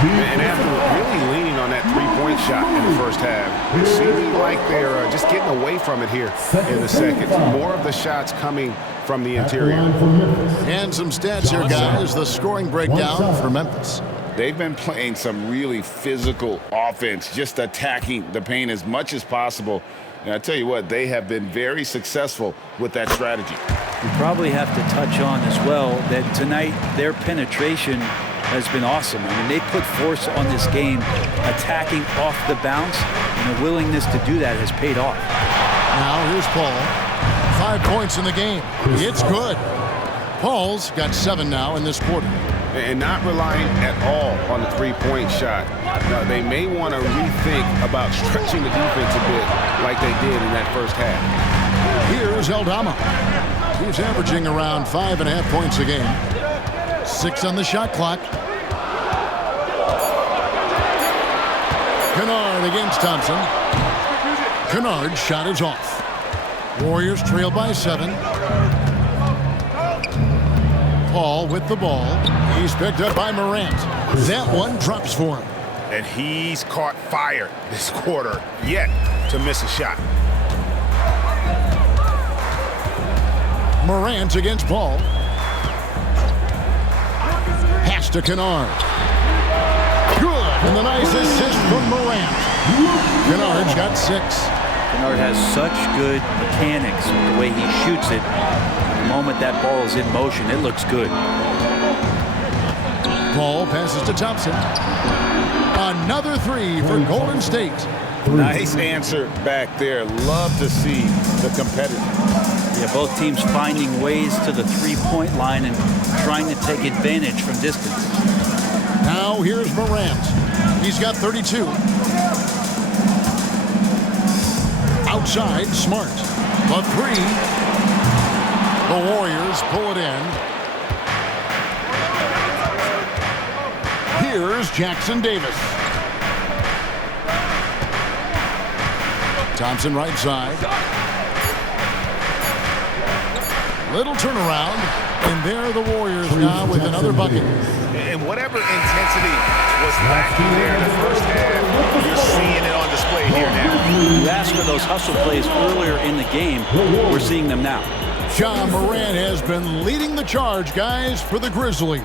And after really leaning on that three-point shot in the first half, it seems like they're just getting away from it here in the second. More of the shots coming from the interior. And some stats here, guys. The scoring breakdown for Memphis. They've been playing some really physical offense, just attacking the paint as much as possible. And I tell you what, they have been very successful with that strategy. We probably have to touch on as well that tonight their penetration has been awesome. I mean, they put force on this game, attacking off the bounce, and the willingness to do that has paid off. Now here's Paul. 5 points in the game. It's good. Paul's got 7 now in this quarter. And not relying at all on the three-point shot. Now, they may want to rethink about stretching the defense a bit like they did in that first half. Here's Aldama. He's averaging around 5.5 points a game. 6 on the shot clock. Kennard against Thompson. Kennard's shot is off. Warriors trail by 7. Paul with the ball. He's picked up by Morant. That one drops for him. And he's caught fire this quarter, yet to miss a shot. Morant against Paul. Pass to Kennard. Good. And the nice assist from Morant. Kennard's got 6. Kennard has such good mechanics with the way he shoots it. The moment that ball is in motion, it looks good. Paul passes to Thompson. Another 3 for Golden State. Nice answer back there. Love to see the competitor. Yeah, both teams finding ways to the three-point line and trying to take advantage from distance. Now here's Morant. He's got 32. Outside, Smart. A 3. The Warriors pull it in. Here's Jackson Davis. Thompson right side. Little turnaround. And there are the Warriors now with another bucket. And whatever intensity was lacking there in the first half, you're seeing it on display here now. You asked for those hustle plays earlier in the game. We're seeing them now. Ja Morant has been leading the charge, guys, for the Grizzlies.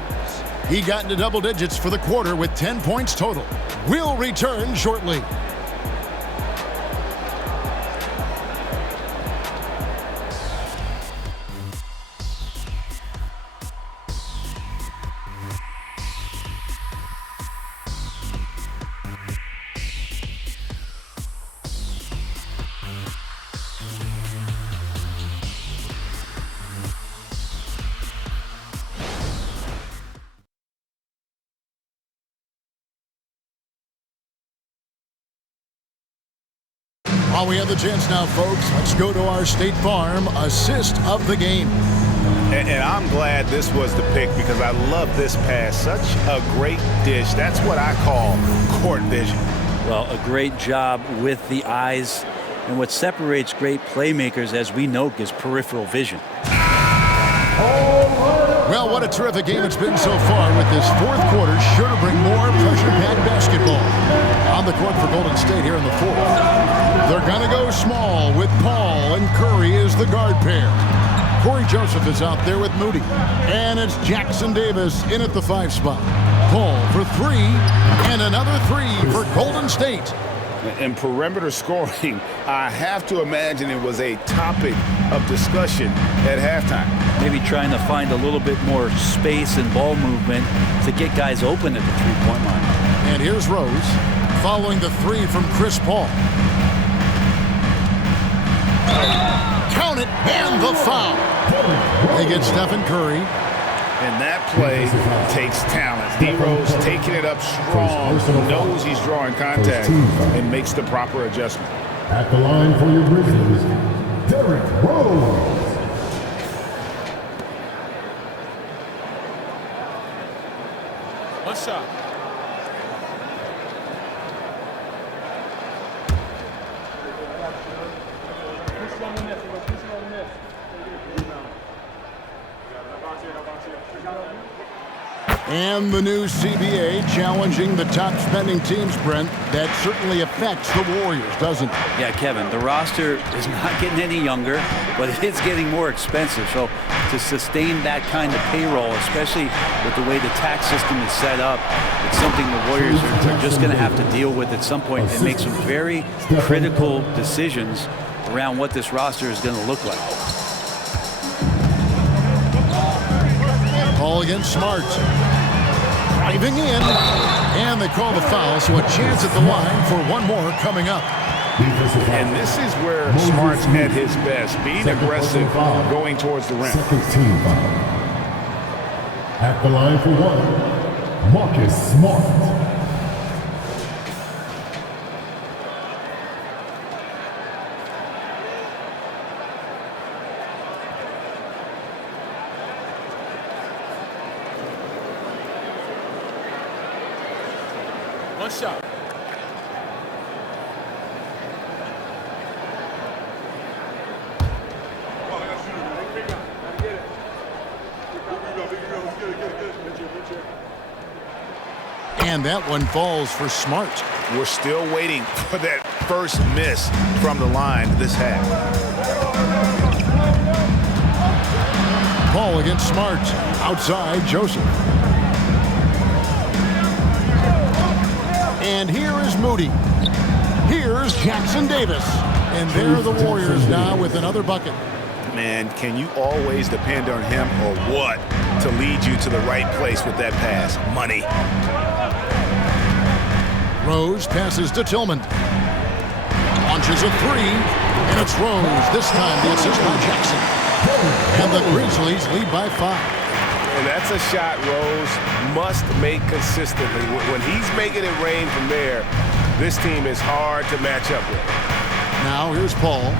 He got into double digits for the quarter with 10 points total. We'll return shortly. While we have the chance now, folks, let's go to our State Farm assist of the game. And I'm glad this was the pick because I love this pass. Such a great dish. That's what I call court vision. Well, a great job with the eyes. And what separates great playmakers, as we know, is peripheral vision. Well, what a terrific game it's been so far with this fourth quarter. Sure to bring more pressure-packed basketball on the court for Golden State here in the fourth. They're going to go small with Paul and Curry as the guard pair. Corey Joseph is out there with Moody. And it's Jackson Davis in at the 5 spot. Paul for 3, and another 3 for Golden State. In perimeter scoring, I have to imagine it was a topic of discussion at halftime. Maybe trying to find a little bit more space and ball movement to get guys open at the three-point line. And here's Rose following the 3 from Chris Paul. And the foul. They get Stephen Curry. And that play takes talent. D-Rose taking it up strong, knows he's drawing contact, and makes the proper adjustment. At the line for your Grizzlies, Derrick Rose. One shot. And the new CBA challenging the top spending teams, Brent. That certainly affects the Warriors, doesn't it? Yeah, Kevin, the roster is not getting any younger, but it is getting more expensive. So to sustain that kind of payroll, especially with the way the tax system is set up, it's something the Warriors are just going to have to deal with at some point and make some very critical decisions around what this roster is going to look like. Ball against Smart. Driving in. And they call the foul, so a chance at the line for one more coming up. And this is where Smart's at his best, being aggressive, going towards the rim. Second team foul. At the line for one, Marcus Smart. One shot. And that one falls for Smart. We're still waiting for that first miss from the line this half. Ball against Smart. Outside, Joseph. And here is Moody. Here's Jackson Davis. And there are the Warriors now with another bucket. Man, can you always depend on him or what to lead you to the right place with that pass? Money. Rose passes to Tillman. Launches a three, and it's Rose. This time the assist by Jackson. And the Grizzlies lead by 5. And that's a shot Rose must make consistently. When he's making it rain from there, this team is hard to match up with. Now here's Paul,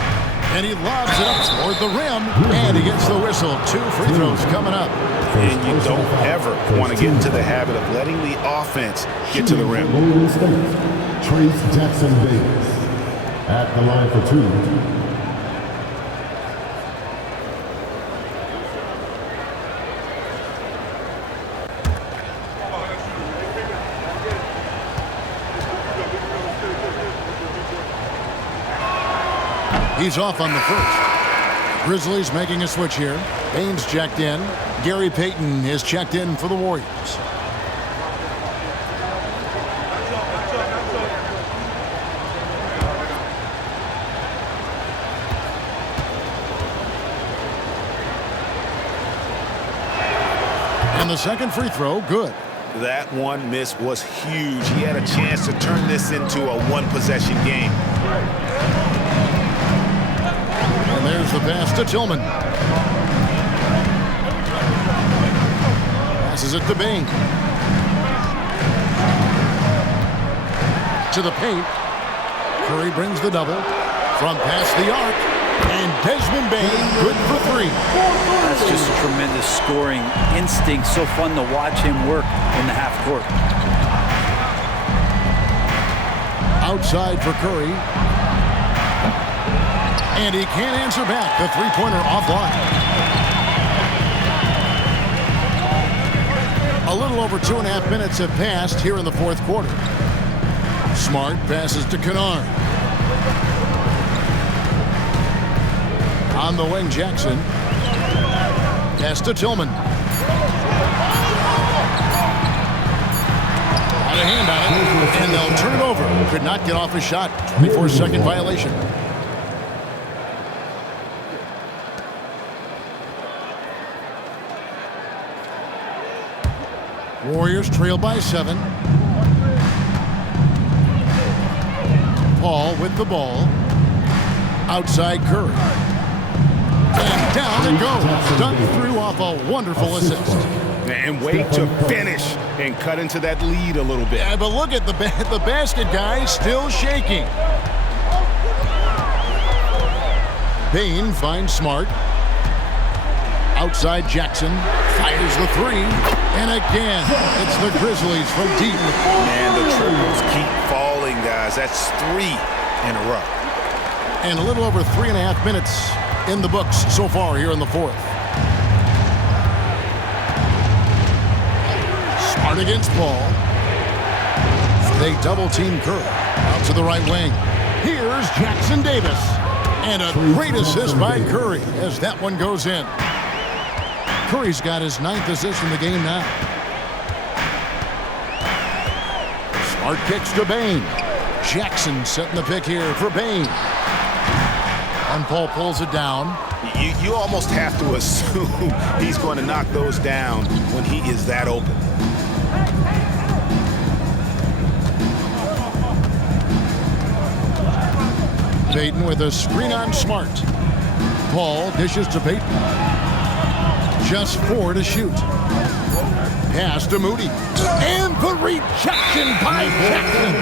and he lobs it up toward the rim, and he gets the whistle. 2 free throws coming up. And you don't ever want to get into the habit of letting the offense get to the rim. Golden State, Trace Jackson Davis. At the line for 2. He's off on the first. Grizzlies making a switch here. Baines checked in. Gary Payton is checked in for the Warriors. And the second free throw, good. That one miss was huge. He had a chance to turn this into a one-possession game. And there's the pass to Tillman. Passes it to Bain. To the paint. Curry brings the double. From past the arc. And Desmond Bain good for 3. That's just a tremendous scoring instinct. So fun to watch him work in the half court. Outside for Curry. And he can't answer back. The three-pointer offline. A little over 2.5 minutes have passed here in the fourth quarter. Smart passes to Kennard. On the wing, Jackson. Pass to Tillman. Got a hand on it, and they'll turn it over. Could not get off a shot. 24-second violation. Warriors trail by 7. Paul with the ball. Outside Curry. Down it goes. Dunk through off a wonderful assist. And wait to finish and cut into that lead a little bit. Yeah, but look at the basket guy still shaking. Payne finds Smart. Outside Jackson fires the three. And again, it's the Grizzlies from deep. Man, the triples keep falling, guys. That's 3 in a row. And a little over 3.5 minutes in the books so far here in the fourth. Smart against Paul. They double team Curry. Out to the right wing. Here's Jackson Davis. And a great assist by Curry as that one goes in. Curry's got his 9th assist in the game now. Smart kicks to Bane. Jackson setting the pick here for Bane. And Paul pulls it down. You almost have to assume he's going to knock those down when he is that open. Payton with a screen on Smart. Paul dishes to Payton. Just 4 to shoot. Pass to Moody. And the rejection by Jackson.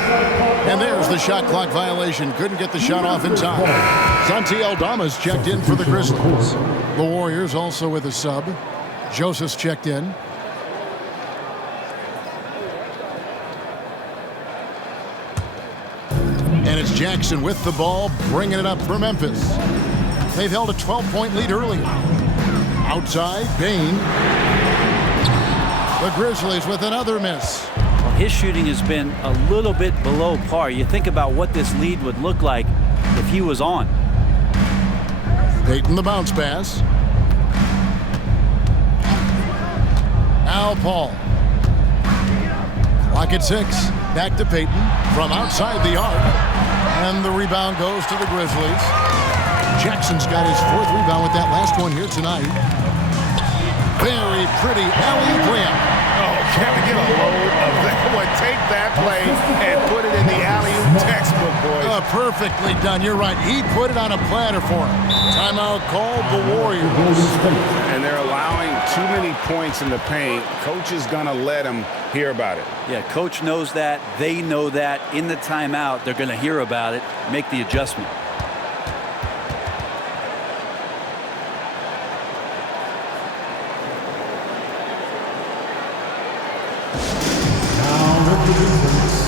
And there's the shot clock violation. Couldn't get the shot off in time. Santi Aldama's checked in for the Grizzlies. The Warriors also with a sub. Joseph's checked in. And it's Jackson with the ball, bringing it up for Memphis. They've held a 12-point lead earlier. Outside, Bane. The Grizzlies with another miss. Well, his shooting has been a little bit below par. You think about what this lead would look like if he was on. Payton the bounce pass. Al Paul. Clock at 6. Back to Payton from outside the arc. And the rebound goes to the Grizzlies. Jackson's got his 4th rebound with that last one here tonight. Very pretty alley-oop layup. Oh, can we get a load of that one? Take that play and put it in the alley-oop textbook, boys. Perfectly done. You're right. He put it on a platter for him. Timeout called the Warriors. And they're allowing too many points in the paint. Coach is going to let them hear about it. Yeah, coach knows that. They know that. In the timeout, they're going to hear about it, make the adjustment.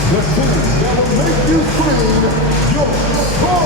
The team that will make you scream your score.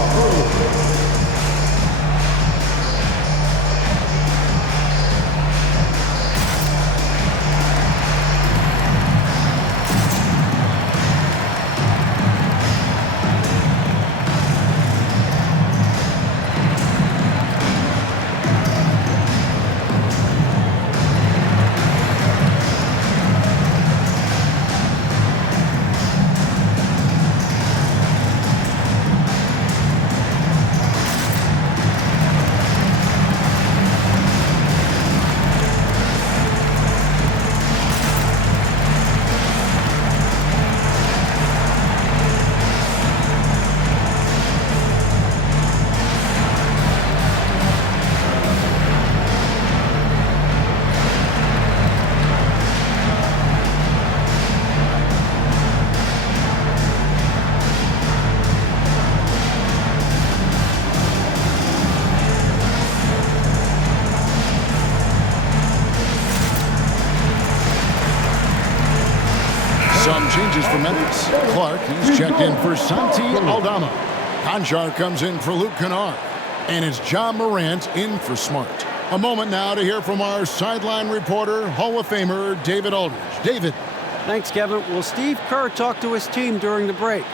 Some changes for Memphis. Clark, he's checked in for Santi Aldama. Conchar comes in for Luke Kennard. And it's John Morant in for Smart. A moment now to hear from our sideline reporter, Hall of Famer David Aldridge. David. Thanks, Kevin. Well, Steve Kerr talked to his team during the break.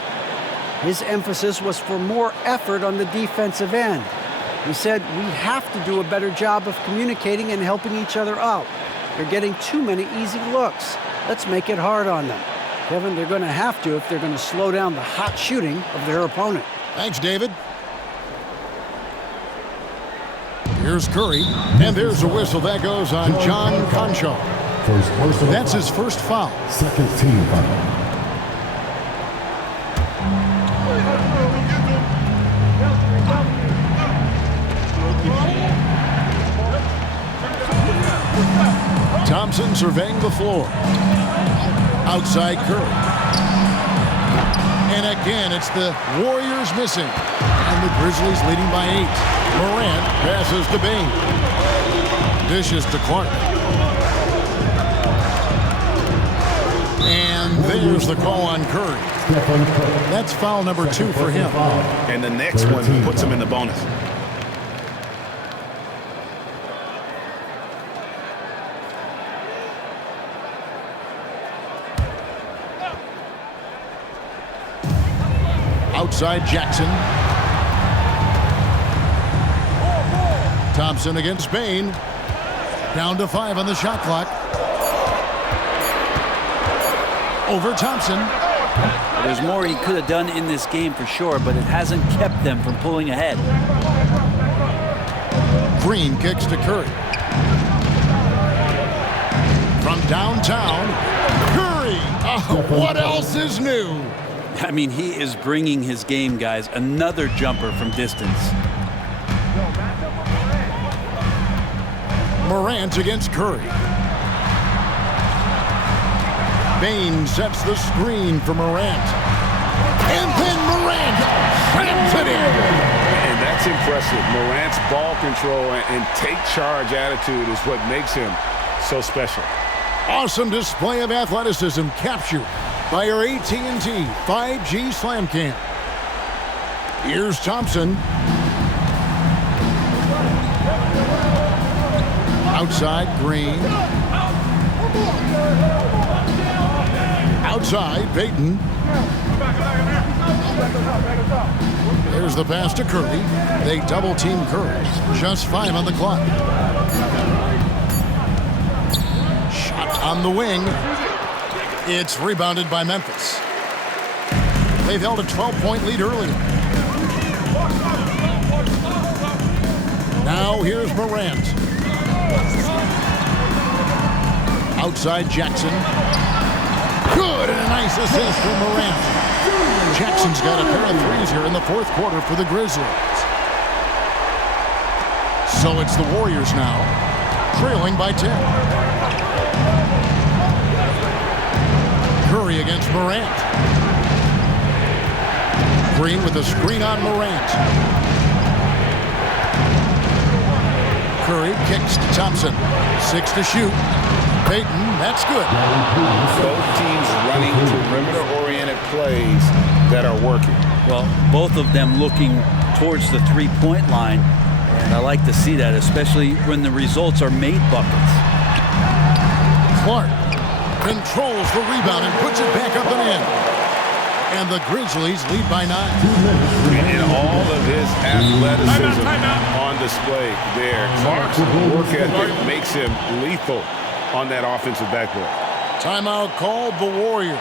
His emphasis was for more effort on the defensive end. He said, we have to do a better job of communicating and helping each other out. They're getting too many easy looks. Let's make it hard on them. Kevin, they're going to have to if they're going to slow down the hot shooting of their opponent. Thanks, David. Here's Curry, and there's a whistle that goes on John Conchar. That's his first foul. Second team foul. Thompson surveying the floor. Outside Curry. And again, it's the Warriors missing. And the Grizzlies leading by 8. Morant passes to Bain. Dishes to Clark. And there's the call on Curry. That's foul number 2 for him. And the next one puts him in the bonus. Outside Jackson. Thompson against Bain. Down to 5 on the shot clock. Over Thompson. There's more he could have done in this game for sure, but it hasn't kept them from pulling ahead. Green kicks to Curry. From downtown, Curry. Oh, what else is new? I mean, he is bringing his game, guys. Another jumper from distance. Morant against Curry. Bain sets the screen for Morant. And then Morant slams it in. And that's impressive. Morant's ball control and take charge attitude is what makes him so special. Awesome display of athleticism captured by our AT&T 5G Slam Cam. Here's Thompson. Outside, Green. Outside, Payton. There's the pass to Curry. They double-team Curry. Just 5 on the clock. Shot on the wing. It's rebounded by Memphis. They've held a 12-point lead earlier. Now here's Morant. Outside Jackson. Good, and a nice assist from Morant. Jackson's got a pair of threes here in the fourth quarter for the Grizzlies. So it's the Warriors now, trailing by 10. Curry against Morant. Green with a screen on Morant. Curry kicks to Thompson. 6 to shoot. Payton, that's good. Both teams running perimeter-oriented plays that are working. Well, both of them looking towards the three-point line, and I like to see that, especially when the results are made buckets. Clark controls the rebound and puts it back up and in. And the Grizzlies lead by 9. And all of his athleticism on display there. Clark's work ethic makes him lethal on that offensive backboard. Timeout called the Warriors.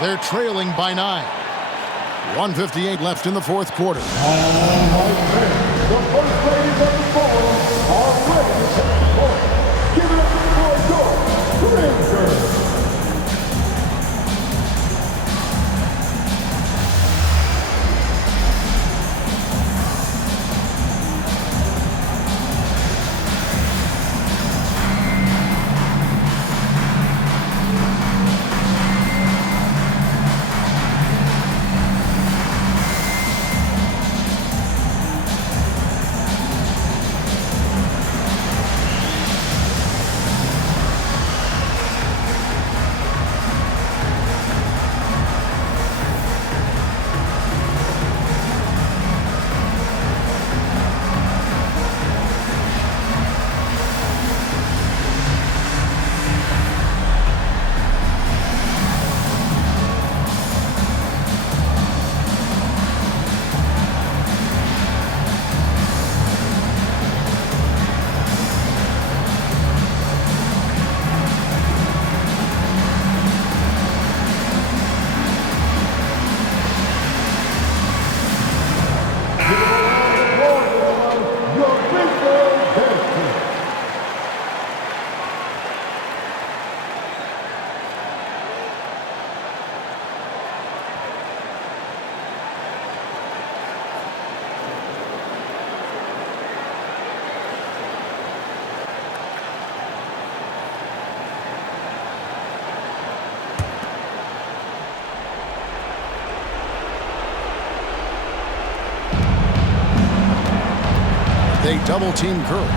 They're trailing by 9. 1:58 left in the fourth quarter. The first ladies of the forum are ready to take the court. Give it up for your Grizzlies. They double-team Curry.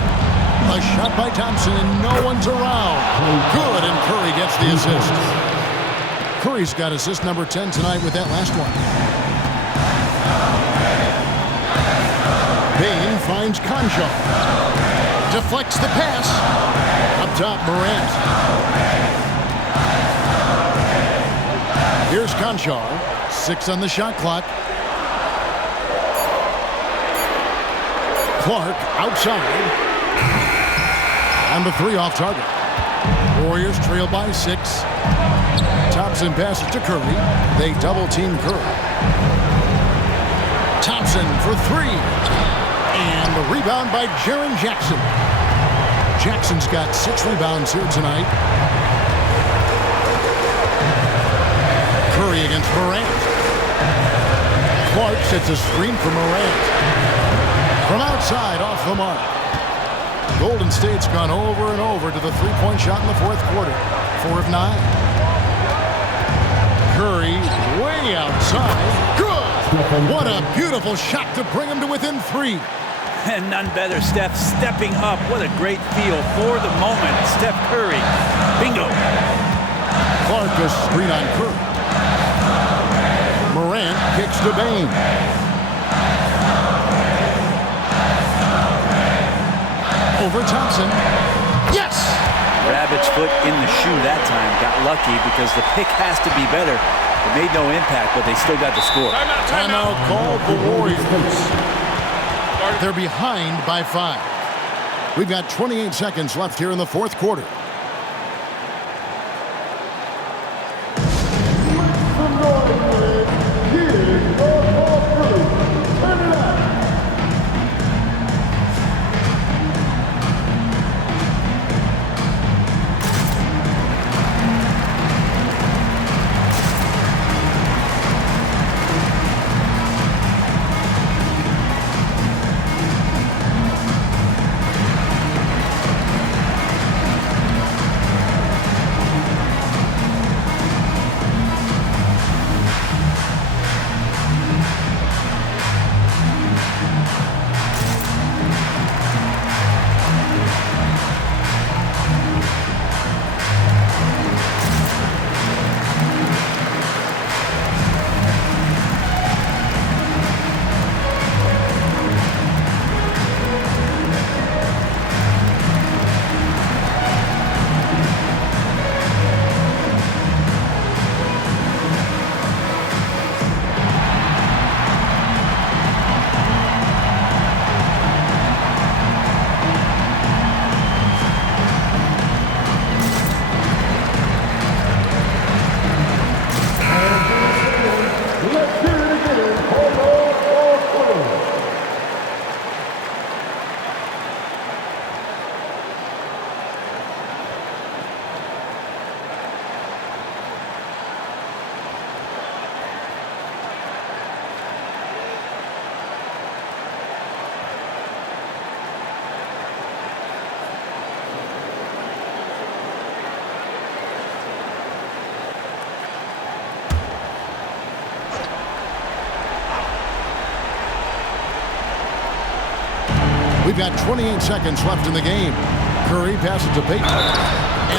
A shot by Thompson, and no one's around. Good, and Curry gets the assist. Curry's got assist number 10 tonight with that last one. Bain finds Concho. Deflects the pass. Up top, Morant. Here's Concho. 6 on the shot clock. Clark outside. And the 3 off target. Warriors trail by 6. Thompson passes to Curry. They double-team Curry. Thompson for 3. And the rebound by Jaren Jackson. Jackson's got 6 rebounds here tonight. Curry against Morant. Clark sets a screen for Morant. From outside, off the mark. Golden State's gone over and over to the three-point shot in the fourth quarter. 4 of 9. Curry way outside. Good! What a beautiful shot to bring him to within 3. And none better, Steph stepping up. What a great feel for the moment. Steph Curry. Bingo. Clark a screen on Curry. Morant kicks to Bain. Over Thompson. Yes! Rabbit's foot in the shoe that time. Got lucky because the pick has to be better. It made no impact, but they still got the score. Timeout called the Warriors. They're behind by 5. We've got 28 seconds left here in the fourth quarter. We've got 28 seconds left in the game. Curry passes to Payton.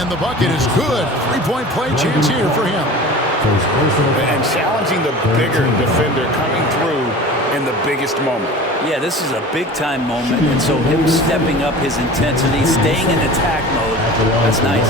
And the bucket is good. Three-point play chance here for him. And challenging the bigger defender coming through in the biggest moment. Yeah, this is a big-time moment, and so him stepping up his intensity, staying in attack mode, that's nice.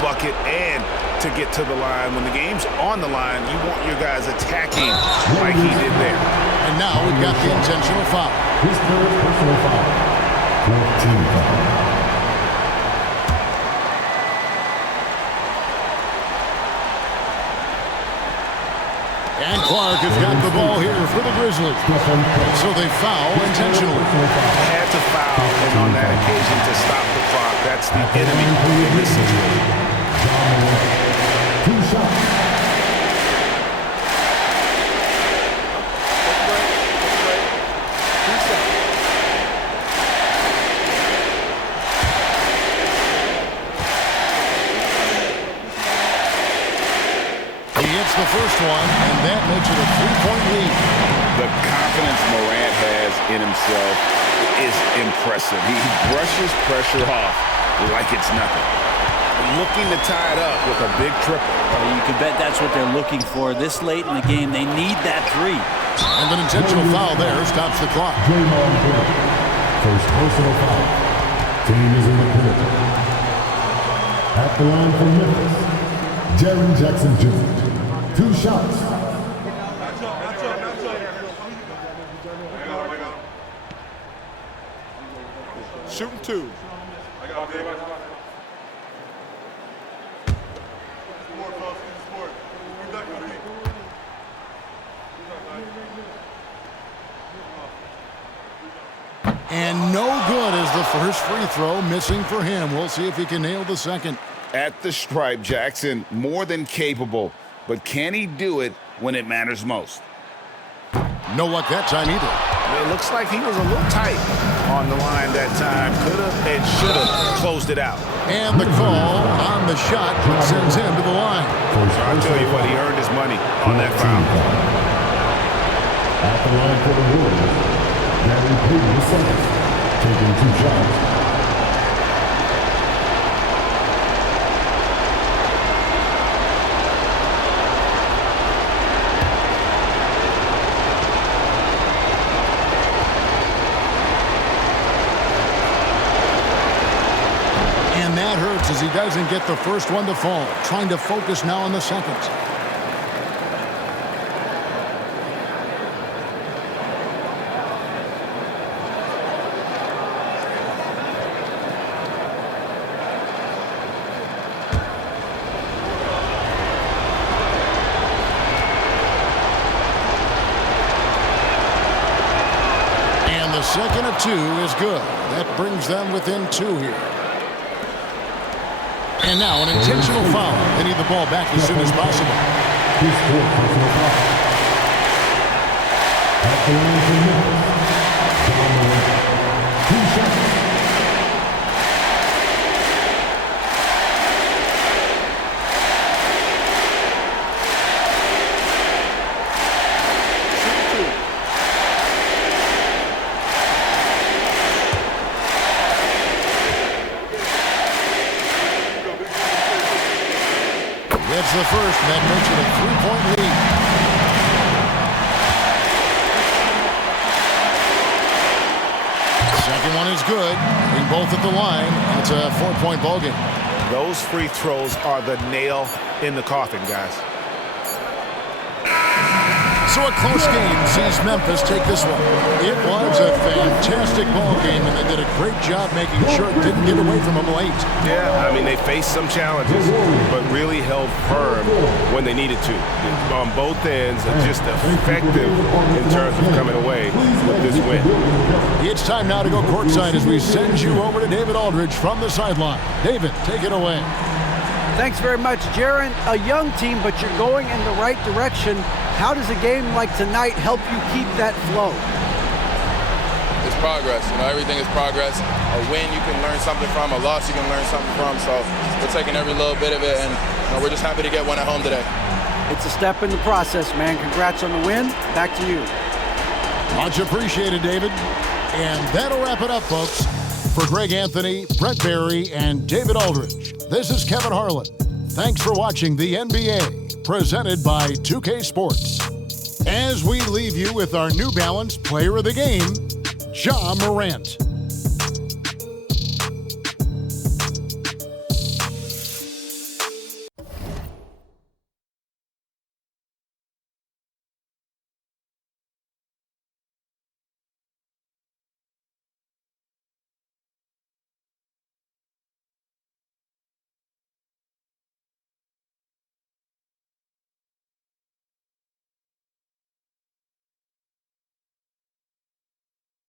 Bucket and to get to the line. When the game's on the line, you want your guys attacking like he did there. And now we've got the intentional foul. His third personal foul. 14 foul. And Clark has got the ball here for the Grizzlies. So they foul intentionally. Had to foul, and on that occasion to stop the clock. That's the enemy in this situation. He hits the first one, and that makes it a 3-point lead. The confidence Morant has in himself is impressive. He brushes pressure off like it's nothing. Looking to tie it up with a big triple. Well, you can bet that's what they're looking for. This late in the game, they need that three. And an intentional foul there stops the clock. Draymond Green. First personal foul. Team is in the penalty. At the line for Memphis, Jaren Jackson Jr. 2 shots. Shooting 2. And no good as the first free throw missing for him. We'll see if he can nail the second. At the stripe, Jackson more than capable, but can he do it when it matters most? No luck that time either. It looks like he was a little tight on the line that time. Could have and should have closed it out. And the call on the shot sends him to the line. I'll tell you what, he earned his money on that foul. At the line for the Warriors, Gary Payton II, taking 2 shots. And that hurts as he doesn't get the first one to fall. Trying to focus now on the second. And the second of 2 is good. That brings them within 2 here. And now an intentional foul. They need the ball back as soon as possible. His fourth personal foul. At the line for Memphis, John Morant, 2 shots. That's the first, and that makes it a 3-point lead. Second one is good. Being both at the line, it's a 4-point ball game. Those free throws are the nail in the coffin, guys. So a close game sees Memphis take this one. It was a fantastic ball game, and they did a great job making sure it didn't get away from them late. Yeah, I mean, they faced some challenges, but really held firm when they needed to. On both ends, and just effective in terms of coming away with this win. It's time now to go courtside as we send you over to David Aldridge from the sideline. David, take it away. Thanks very much, Jaren. A young team, but you're going in the right direction. How does a game like tonight help you keep that flow? It's progress. Everything is progress. A win you can learn something from, a loss you can learn something from. So we're taking every little bit of it, and we're just happy to get one at home today. It's a step in the process, man. Congrats on the win. Back to you. Much appreciated, David. And that'll wrap it up, folks. For Greg Anthony, Brett Barry, and David Aldridge, this is Kevin Harlan. Thanks for watching the NBA, presented by 2K Sports. As we leave you with our New Balance Player of the Game, Ja Morant.